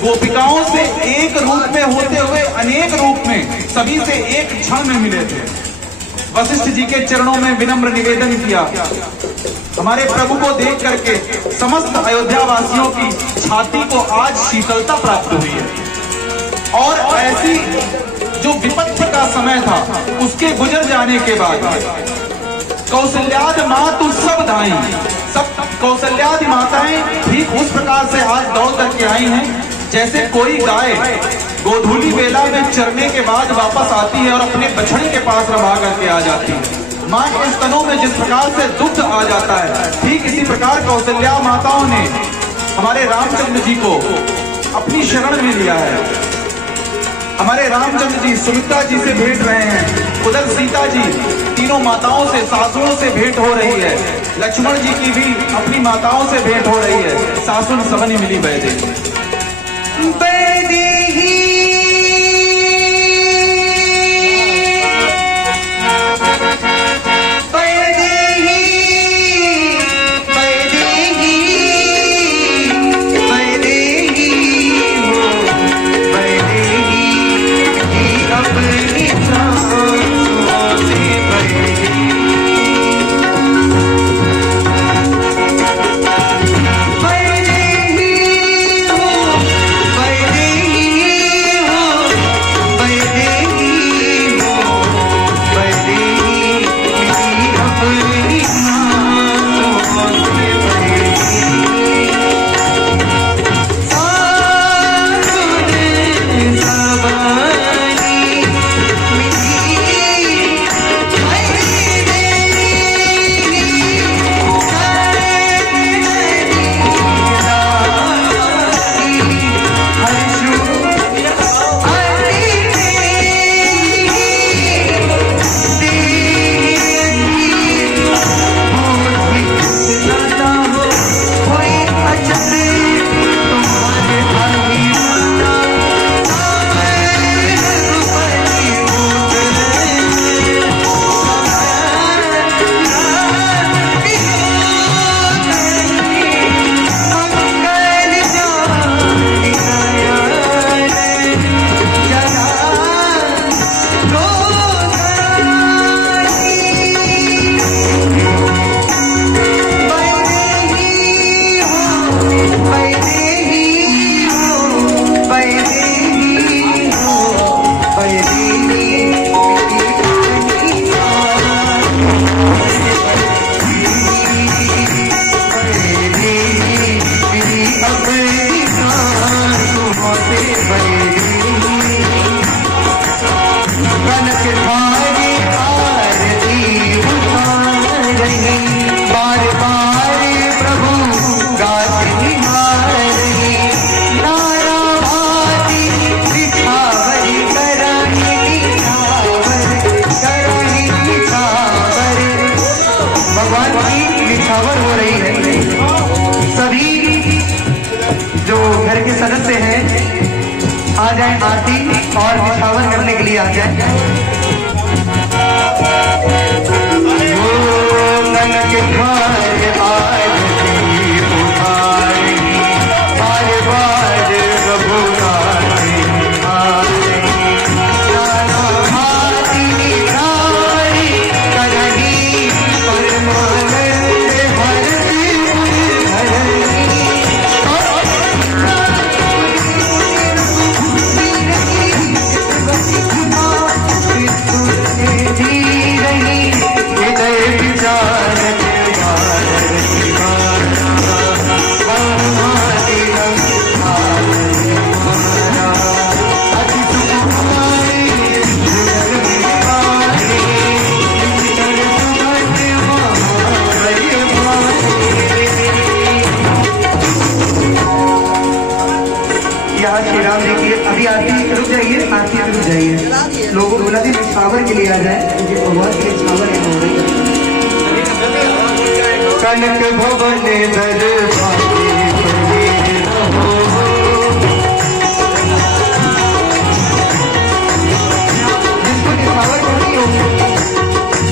गोपिकाओं से एक रूप में होते हुए अनेक रूप में सभी से एक क्षण में मिले थे। वशिष्ठ जी के चरणों में विनम्र निवेदन किया। हमारे प्रभु को देख करके समस्त अयोध्या वासियों की छाती को आज शीतलता प्राप्त हुई है। और ऐसी जो विपत्ति का समय था उसके गुजर जाने के बाद कौशल्याद मातु सब धाई, सब कौशल्यादि माताएं ठीक उस प्रकार से आज दौड़ करके आई हैं जैसे कोई गाय गोधूली बेला में चरने के बाद वापस आती है और अपने बछड़ी के पास रवा करके आ जाती है। माँ के स्तनों में जिस प्रकार से दुग्ध आ जाता है, ठीक इसी प्रकार कौशल्या माताओं ने हमारे रामचंद्र जी को अपनी शरण में लिया है। हमारे रामचंद्र जी सुमित्रा जी से भेंट रहे हैं, उधर सीता जी तीनों माताओं से, सासुओं से भेंट हो रही है। लक्ष्मण जी की भी अपनी माताओं से भेंट हो रही है। सासुन सबनी मिली बैदे सदस्य हैं आ जाए आरती और निछावर करने के लिए आ जाए। निछावर के लिए आ जाए, क्योंकि भगवान के निछावर यहाँ हो रही है। कनक भवन दरबार जिसको निछावर करनी हो,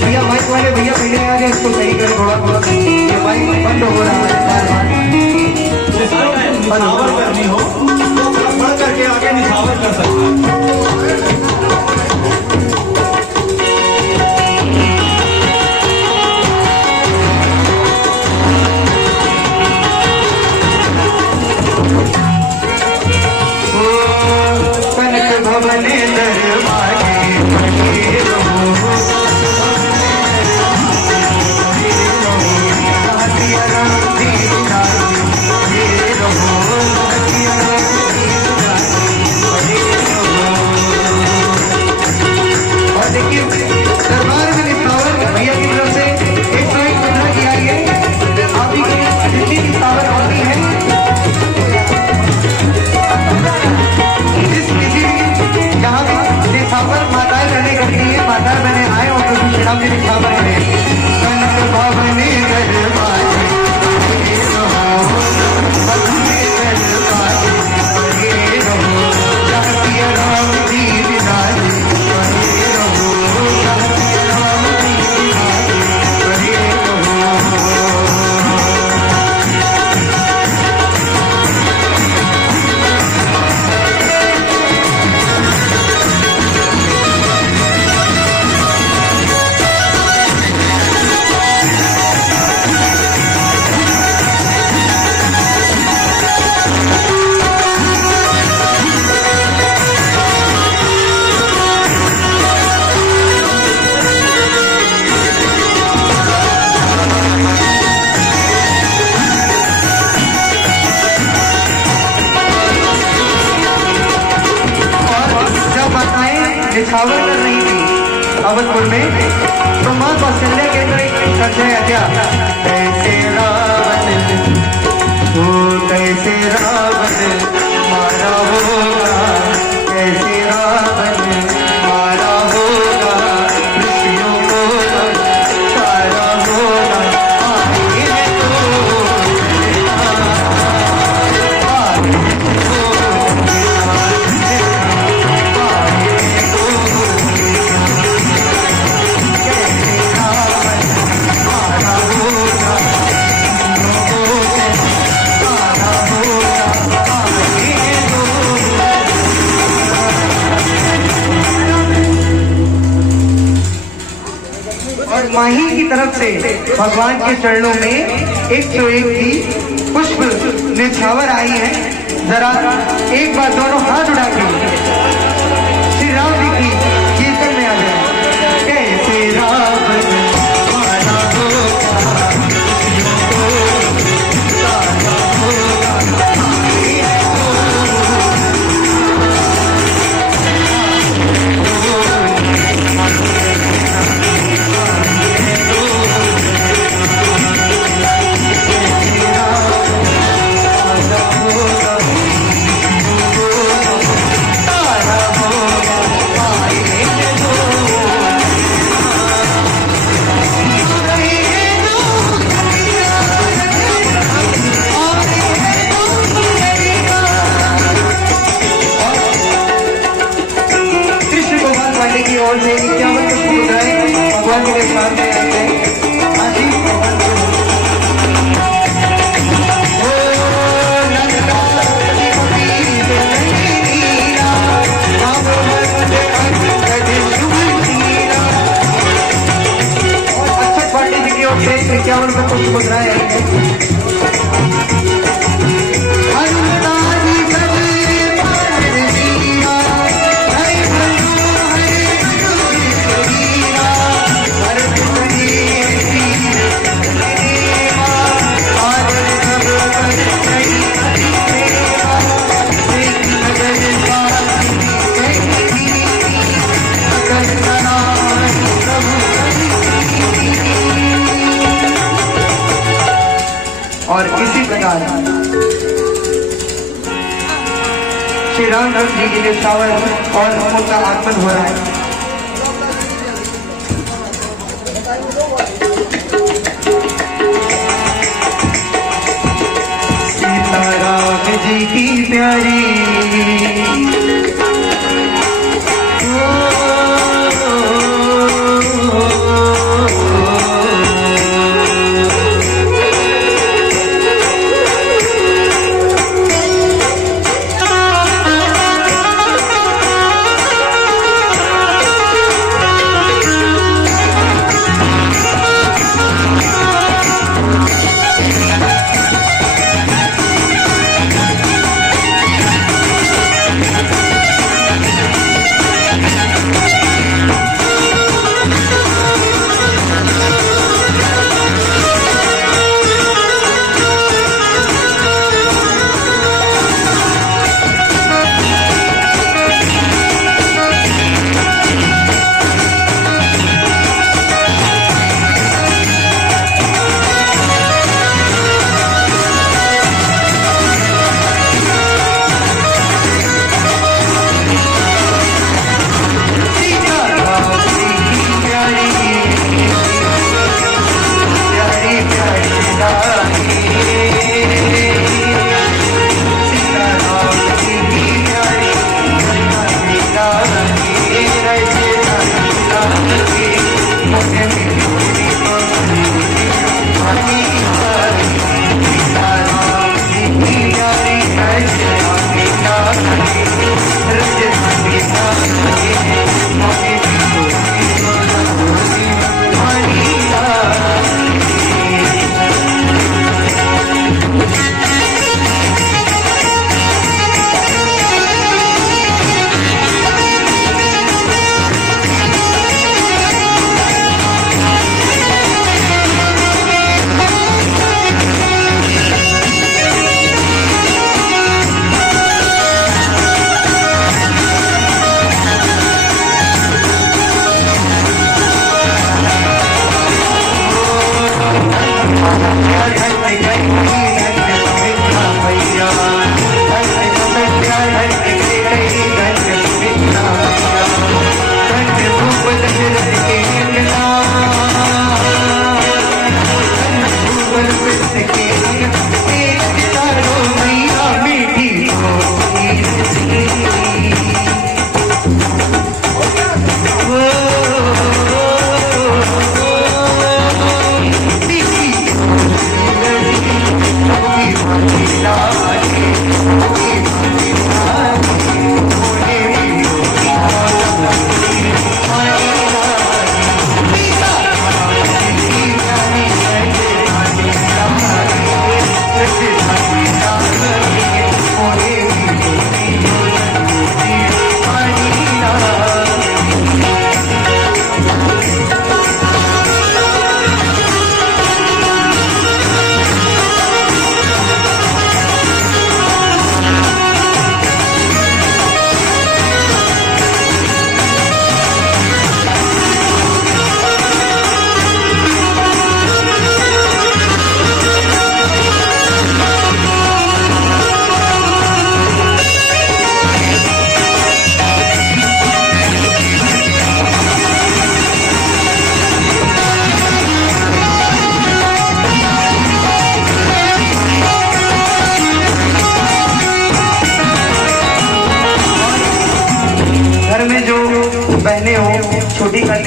भैया माइक वाले भैया पहले आ जाए, इसको सही कर थोड़ा थोड़ा, ये माइक बंद हो रहा है बार बार। जिसको निछावर करनी हो तो बढ़ करके आगे निछावर कर सकता है। कनक भवन दरबारे बने रहो, रातिया राम दीन राजी बने रहो, रातिया राम दीन राजी बने रहो। और देखिए दरबार में निछावर भैया की तरफ से 101 पंद्रह की आई है। आप ही जितनी निछावर होती है, जिस किसी भी जहाँ भी निछावर माताएं बहने करती है, माताएं बहने आए और तो श्री राम जी निछावर करें। कनक भवन दरबारे बने रहो, बने दरबारे बने रहो, रातिया राम दीन राजी बने रहो, रातिया राम दीन राजी बने रहो। निछावर कर रही थी अवधपुर में, तो मां कौशल्या के अंदर एक संशय है क्या? कैसे रावण ओ कैसे रावण मारा होगा, कैसे रावण मारा होगा, ऋषियों को सारा होगा, आए हैं और माही की तरफ से भगवान के चरणों में 101 की पुष्प निछावर आई है। जरा एक बार दोनों हाथ उठा के श्री राम जी की कीर्तन में आ जाए। कैसे रावण मारा होगा, सारा होगा, कृष्ण गोपाल पांडे की ओर से 51 पुष्प मुद्राएं भगवान के स्थान में आई है। आशीष भगवान को अक्षत पांडे जी की ओर से 51 पुष्प मुद्राएं आई है। और इसी प्रकार श्री रामचंद्र जी के निछावर और उनका आगमन हो रहा है।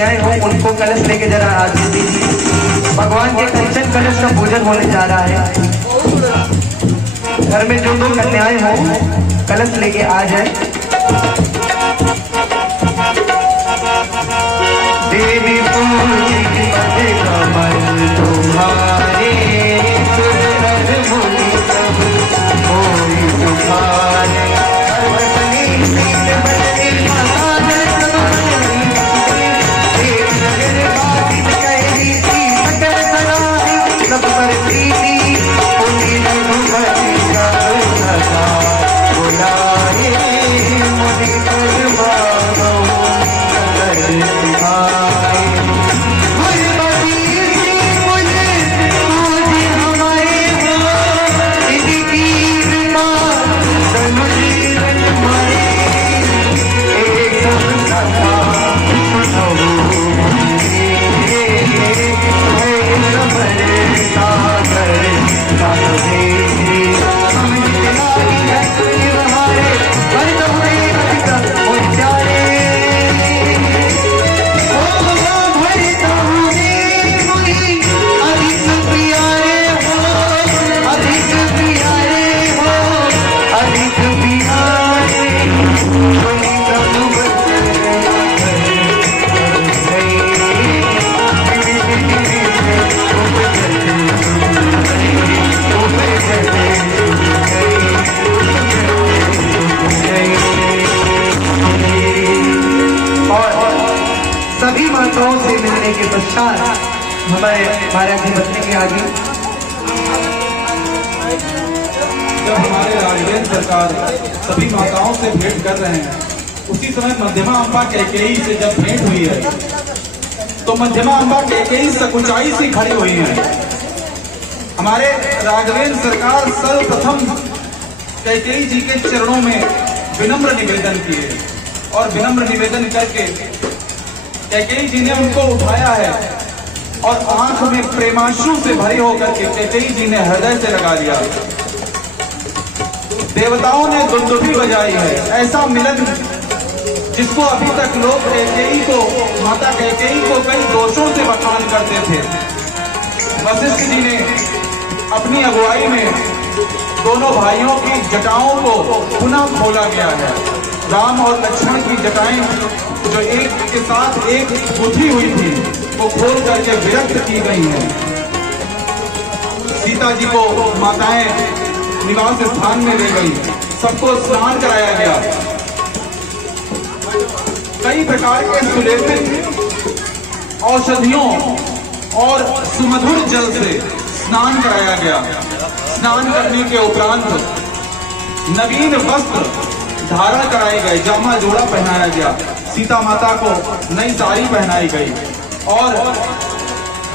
कन्याएं हो उनको कलश लेके जरा आरती दीजिए। भगवान के कंचन कलश का पूजन होने जा रहा है। घर में जो दो कन्याएं हो कलश लेके आ जाए। देवी पूजी पद कमल तुम्हारे, सुंदर मुनि सब कोई तुम्हारे। सर्वपल्ली नील बदनी महान सब बदनी, एक नगर बातिन कहरी थी मकर सराय, सब पर प्रीति पुनि रघुपति सब सदा बुलाए। मुनि कर मानो कर सिखाए, सभी माताओं से मिलने के पश्चात हमारे महाराज जी बचने के आगे। जब हमारे राघवेंद्र सरकार सभी माताओं से भेंट कर रहे हैं, उसी समय मध्यमा अम्बा कैकेयी से जब भेंट हुई है तो मध्यमा अम्बा कैकेयी सकुचाई से खड़ी हुई है। हमारे राघवेंद्र सरकार सर्वप्रथम कैकेयी जी के चरणों में विनम्र निवेदन किए और विनम्र निवेदन करके कैकेयी जी ने उनको उठाया है और आंख में प्रेमाश्रु से भरे होकर के कैकेयी जी ने हृदय से लगा लिया। देवताओं ने दुंदुभी बजाई है। ऐसा मिलन जिसको अभी तक लोग कैकेयी को, माता कैकेयी को कई दोषों से बखान करते थे, वशिष्ठ जी ने अपनी अगुवाई में दोनों भाइयों की जटाओं को पुनः खोला गया है। राम और लक्ष्मण की जटाएं जो एक के साथ एक गुथी हुई थी वो खोल करके विरक्त की गई हैं। सीता जी को माताएं निवास स्थान में ले गई, सबको स्नान कराया गया, कई प्रकार के सुलेपित औषधियों और सुमधुर जल से स्नान कराया गया। स्नान करने के उपरांत नवीन वस्त्र धारण कराए गए, जामा जोड़ा पहनाया गया, सीता माता को नई साड़ी पहनाई गई और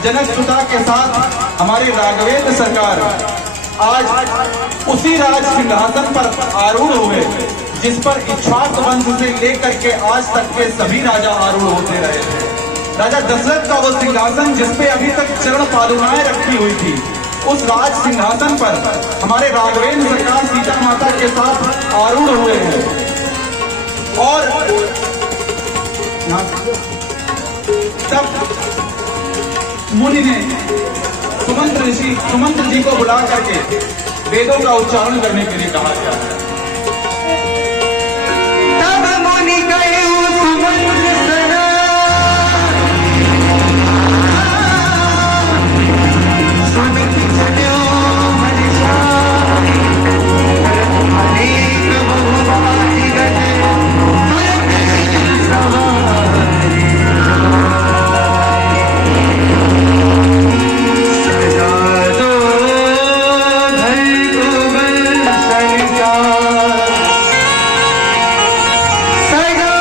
जनक सुता के साथ हमारे राघवेंद्र सरकार आज उसी राज सिंहासन पर आरूढ़ हुए जिस पर इक्ष्वाक वंश से लेकर के आज तक के सभी राजा आरूढ़ होते रहे थे। राजा दशरथ का वो सिंहासन जिसपे अभी तक चरण पादुकाएं रखी हुई थी, उस राज सिंहासन पर हमारे राघवेंद्र सरकार सीता माता के साथ आरूढ़ हुए हैं। और तब मुनि ने सुमंत्र जी को बुला करके वेदों का उच्चारण करने के लिए कहा गया है। तब मुनि गए सुमंत्र सना, सुमित चलो मन जाए, अनेक बहुभागी गए सजा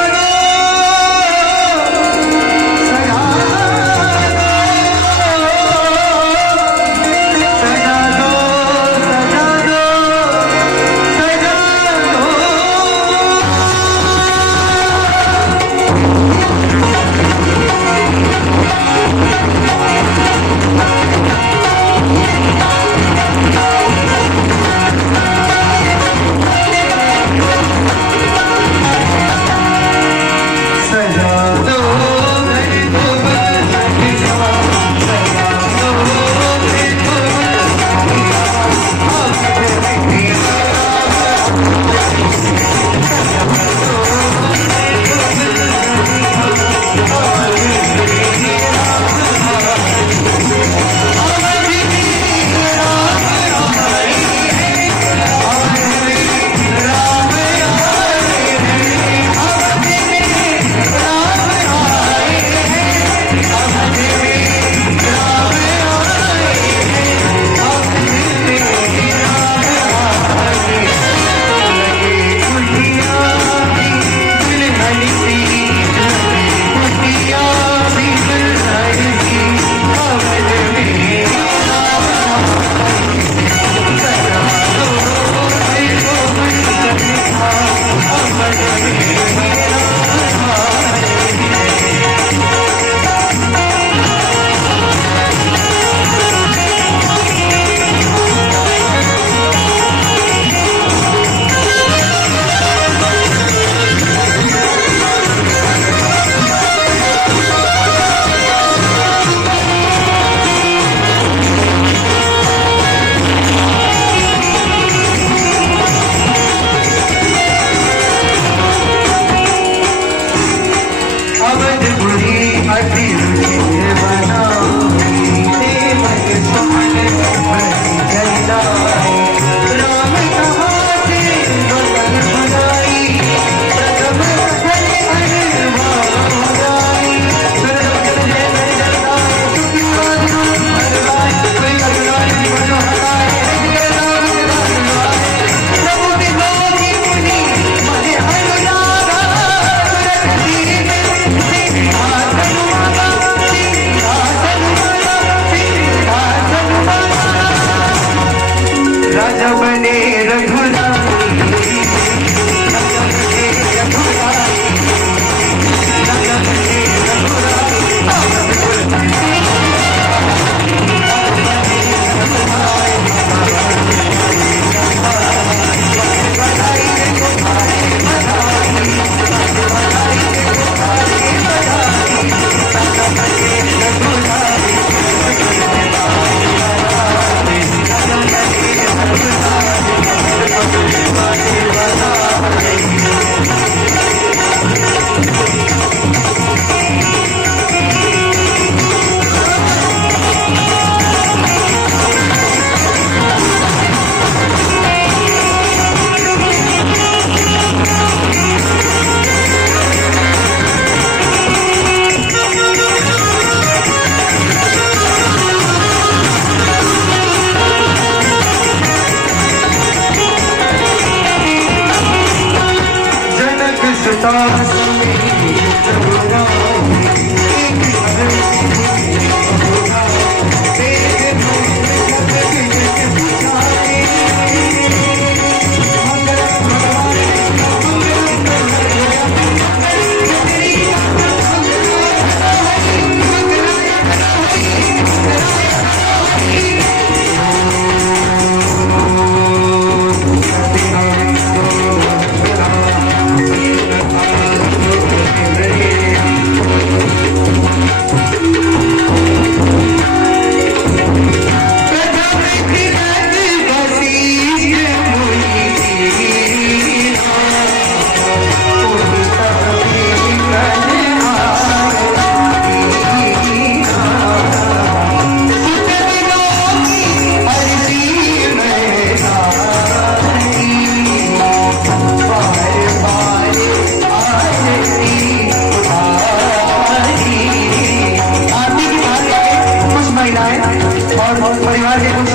परिवार के कुछ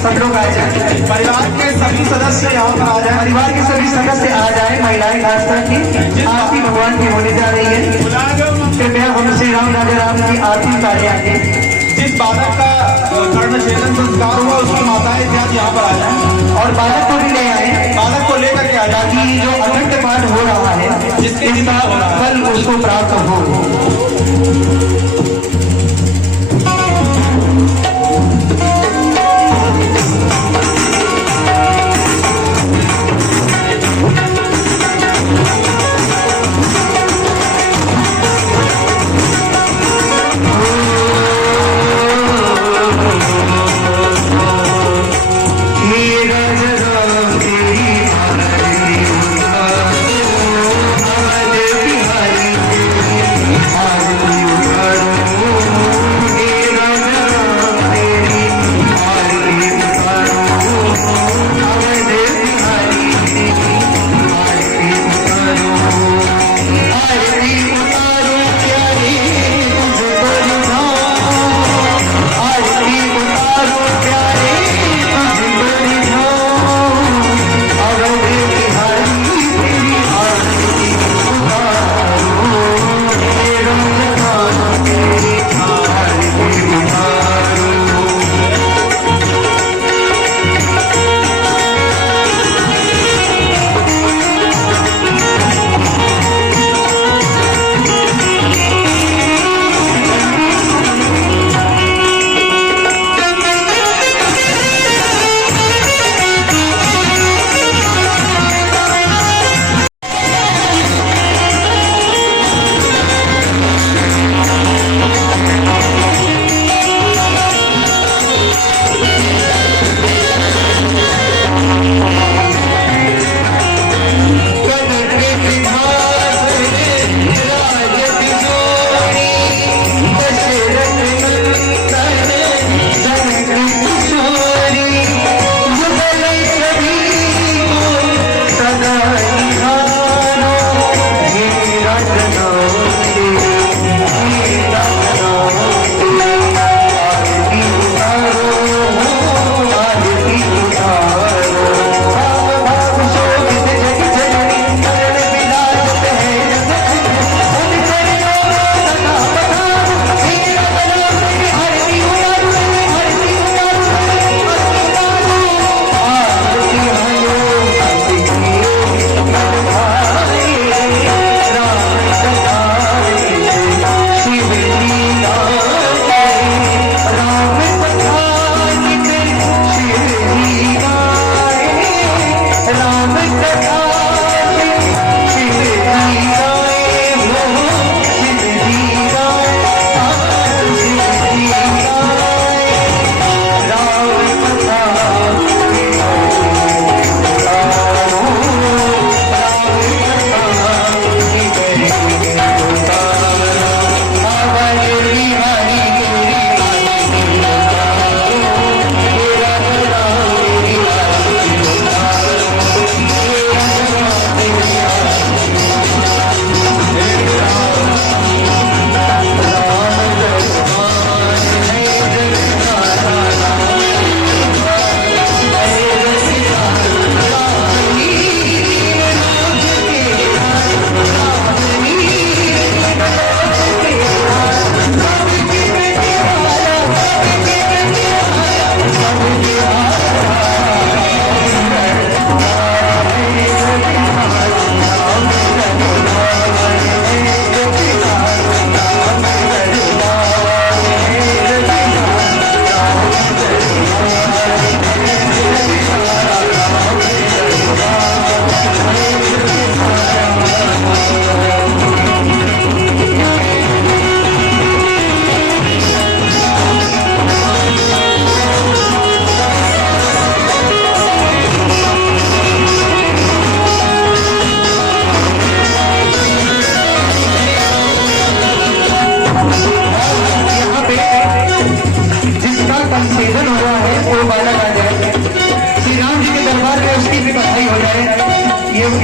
सब लोग आ जाए, परिवार के सभी सदस्य यहाँ पर आ जाए। परिवार के सभी सदस्य आ जाए, महिलाएं खासकर की आरती भगवान की होने जा रही है। कृपया हम श्री राम राजा राम की आरती कार्य आगे। जिस बालक का कर्णछेदन संस्कार हुआ उसकी माताएं इत्यादि यहाँ पर आ जाए और बालक को भी ले आए, बालक को लेकर के आ जाए ताकि जो अखंड पाठ हो रहा है जिसके इसका फल उसको प्राप्त हो।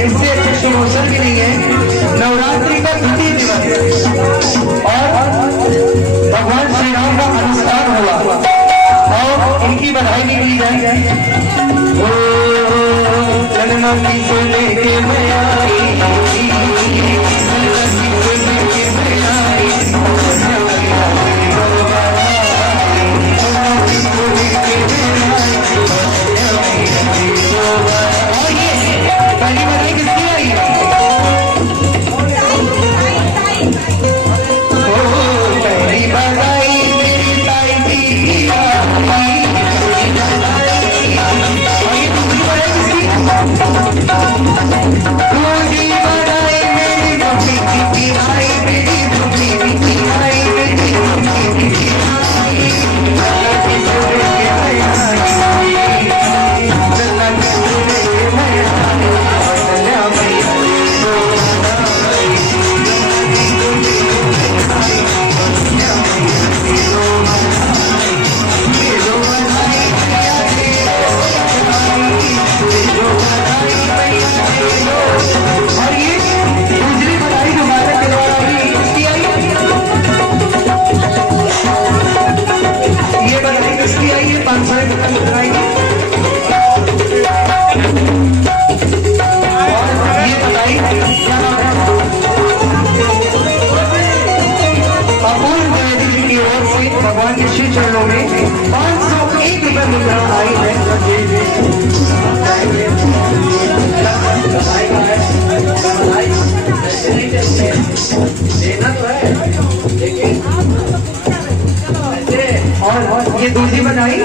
इससे अच्छा शुभ अवसर भी नहीं है। नवरात्रि का द्वितीय दिवस और भगवान श्री राम का अनुष्ठान हुआ और इनकी बधाई नहीं दी जाए। ओ ललना की सोने के मैं आई, ललना की सोने के मैं आई, पहली बधाई किसकी आई? पहली बधाई मेरी ताई की आई। और ये दूसरी बधाई किसकी? दूसरी बधाई मेरी मम्मी की आई, मेरी मम्मी की आई, मेरी मम्मी की आई। लल्ला की सोने के मैं आई, लल्ला की सोने के मैं आई, लल्ला मैया को बधाई। और ये दूसरी बधाई जो माता के द्वारा आई, किसकी आई? ये बधाई किसकी आई है? 500 बधाई। और ये बधाई क्या नाम है? अपूर्व जयदी जी की ओर से भगवान के श्री चरणों में 501 रुपए मुद्रा आई है। और ये दूसरी बधाई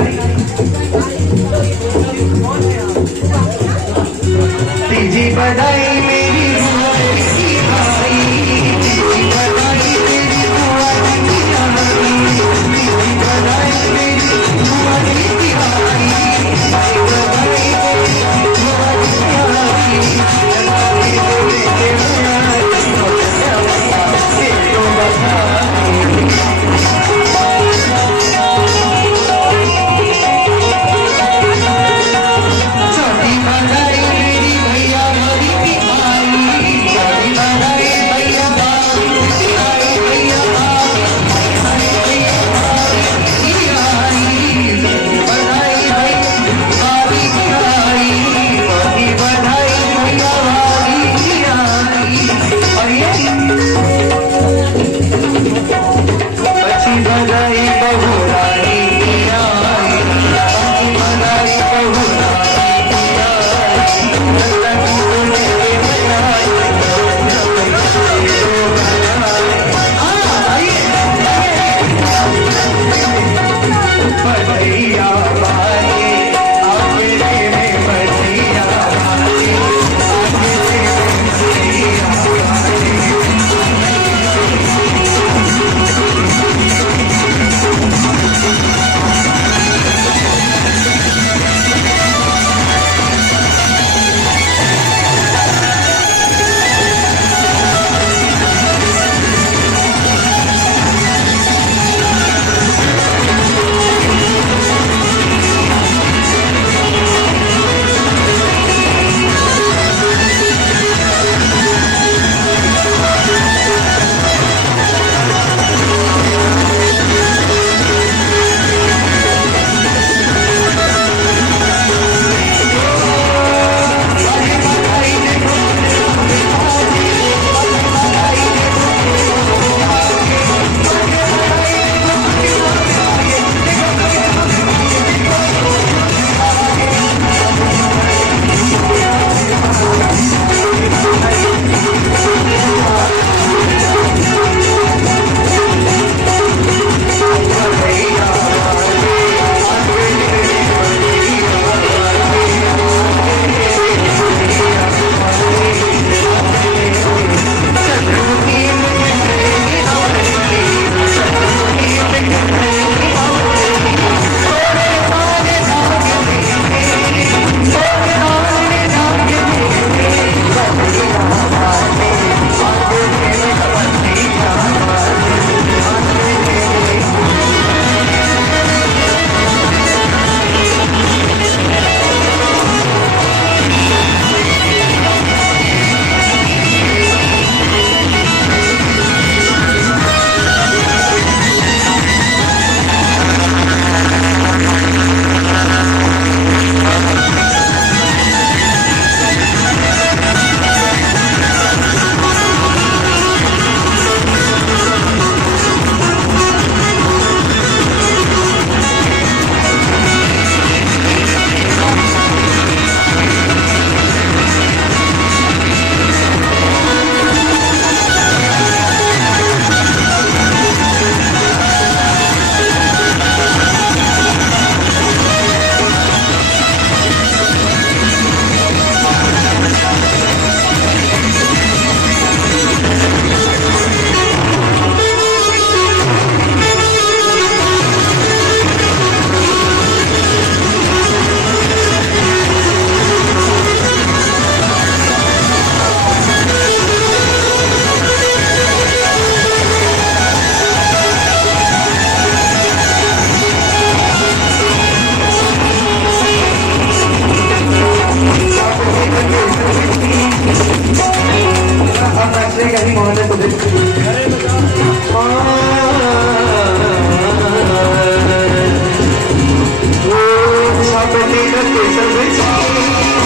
तीजी बधाई मेरी बुआ की आई, तीजी बधाई मेरी बुआ की आई, तीजी बधाई मेरी बुआ की आई, तीजी बधाई मेरी बुआ की आई। लल्ला की सोने के मैं आई, लल्ला मैया को बधाई। छोटी बधाई मेरी भैया हरी की आई, छोटी बधाई भैया भाभी की आई, भैया भाभी भैया भाभी की आई। बधाई भैया भाभी की आई, बड़ी बधाई भैया भाभी की आई। और ये बची बधाई बहू रानी की आई, बची बधाई बहू रानी की आई। लल्ला की सोने के मैं आई, बधैया बाजे अपने में बधैया बाजे, अपने में बधैया बाजे। तीरथ सब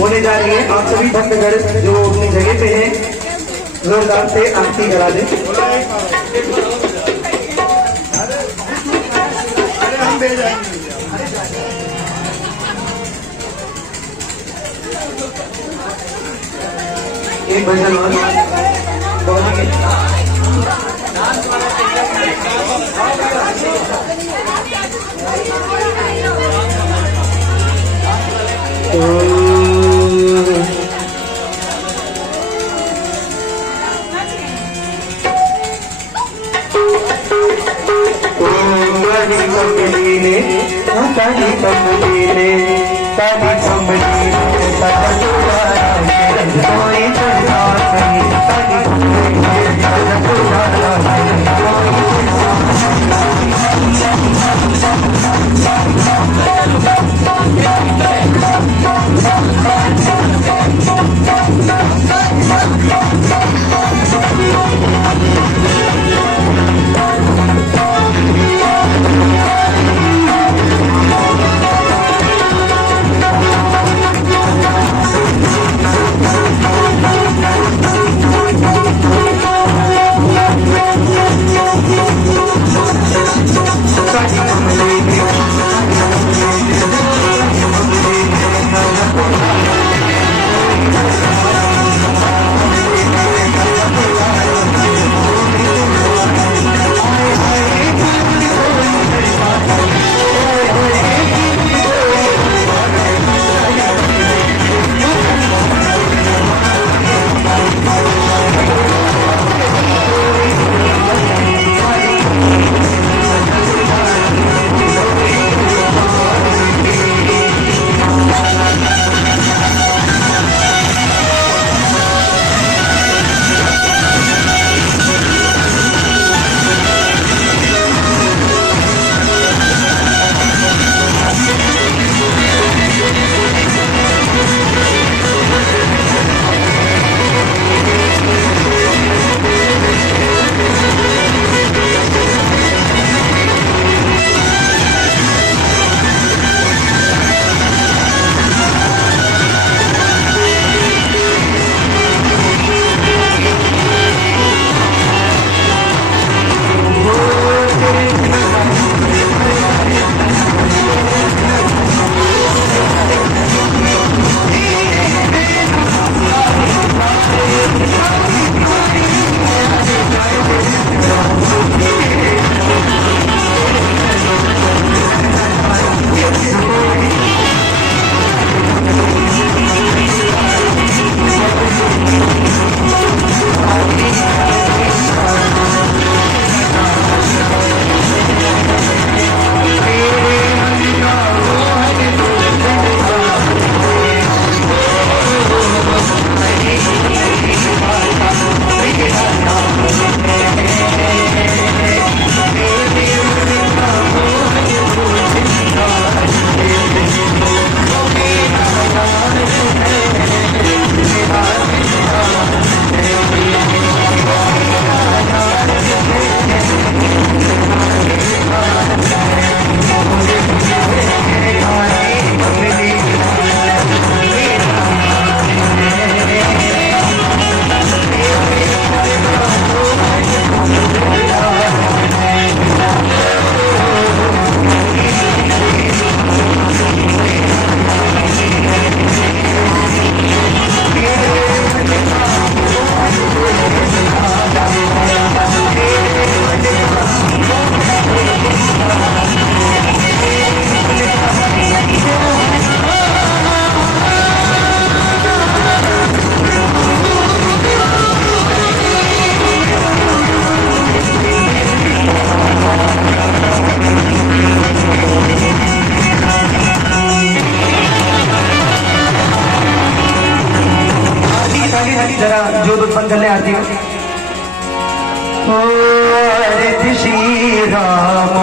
होने जा रही है। आप सभी भक्तगण जो अपनी जगह पे हैं जोरदार से आरती करा दें। एक भजन और ताली ताली जरा जोत उत्पन्न कर ले आरती में। ओ आरती श्री राम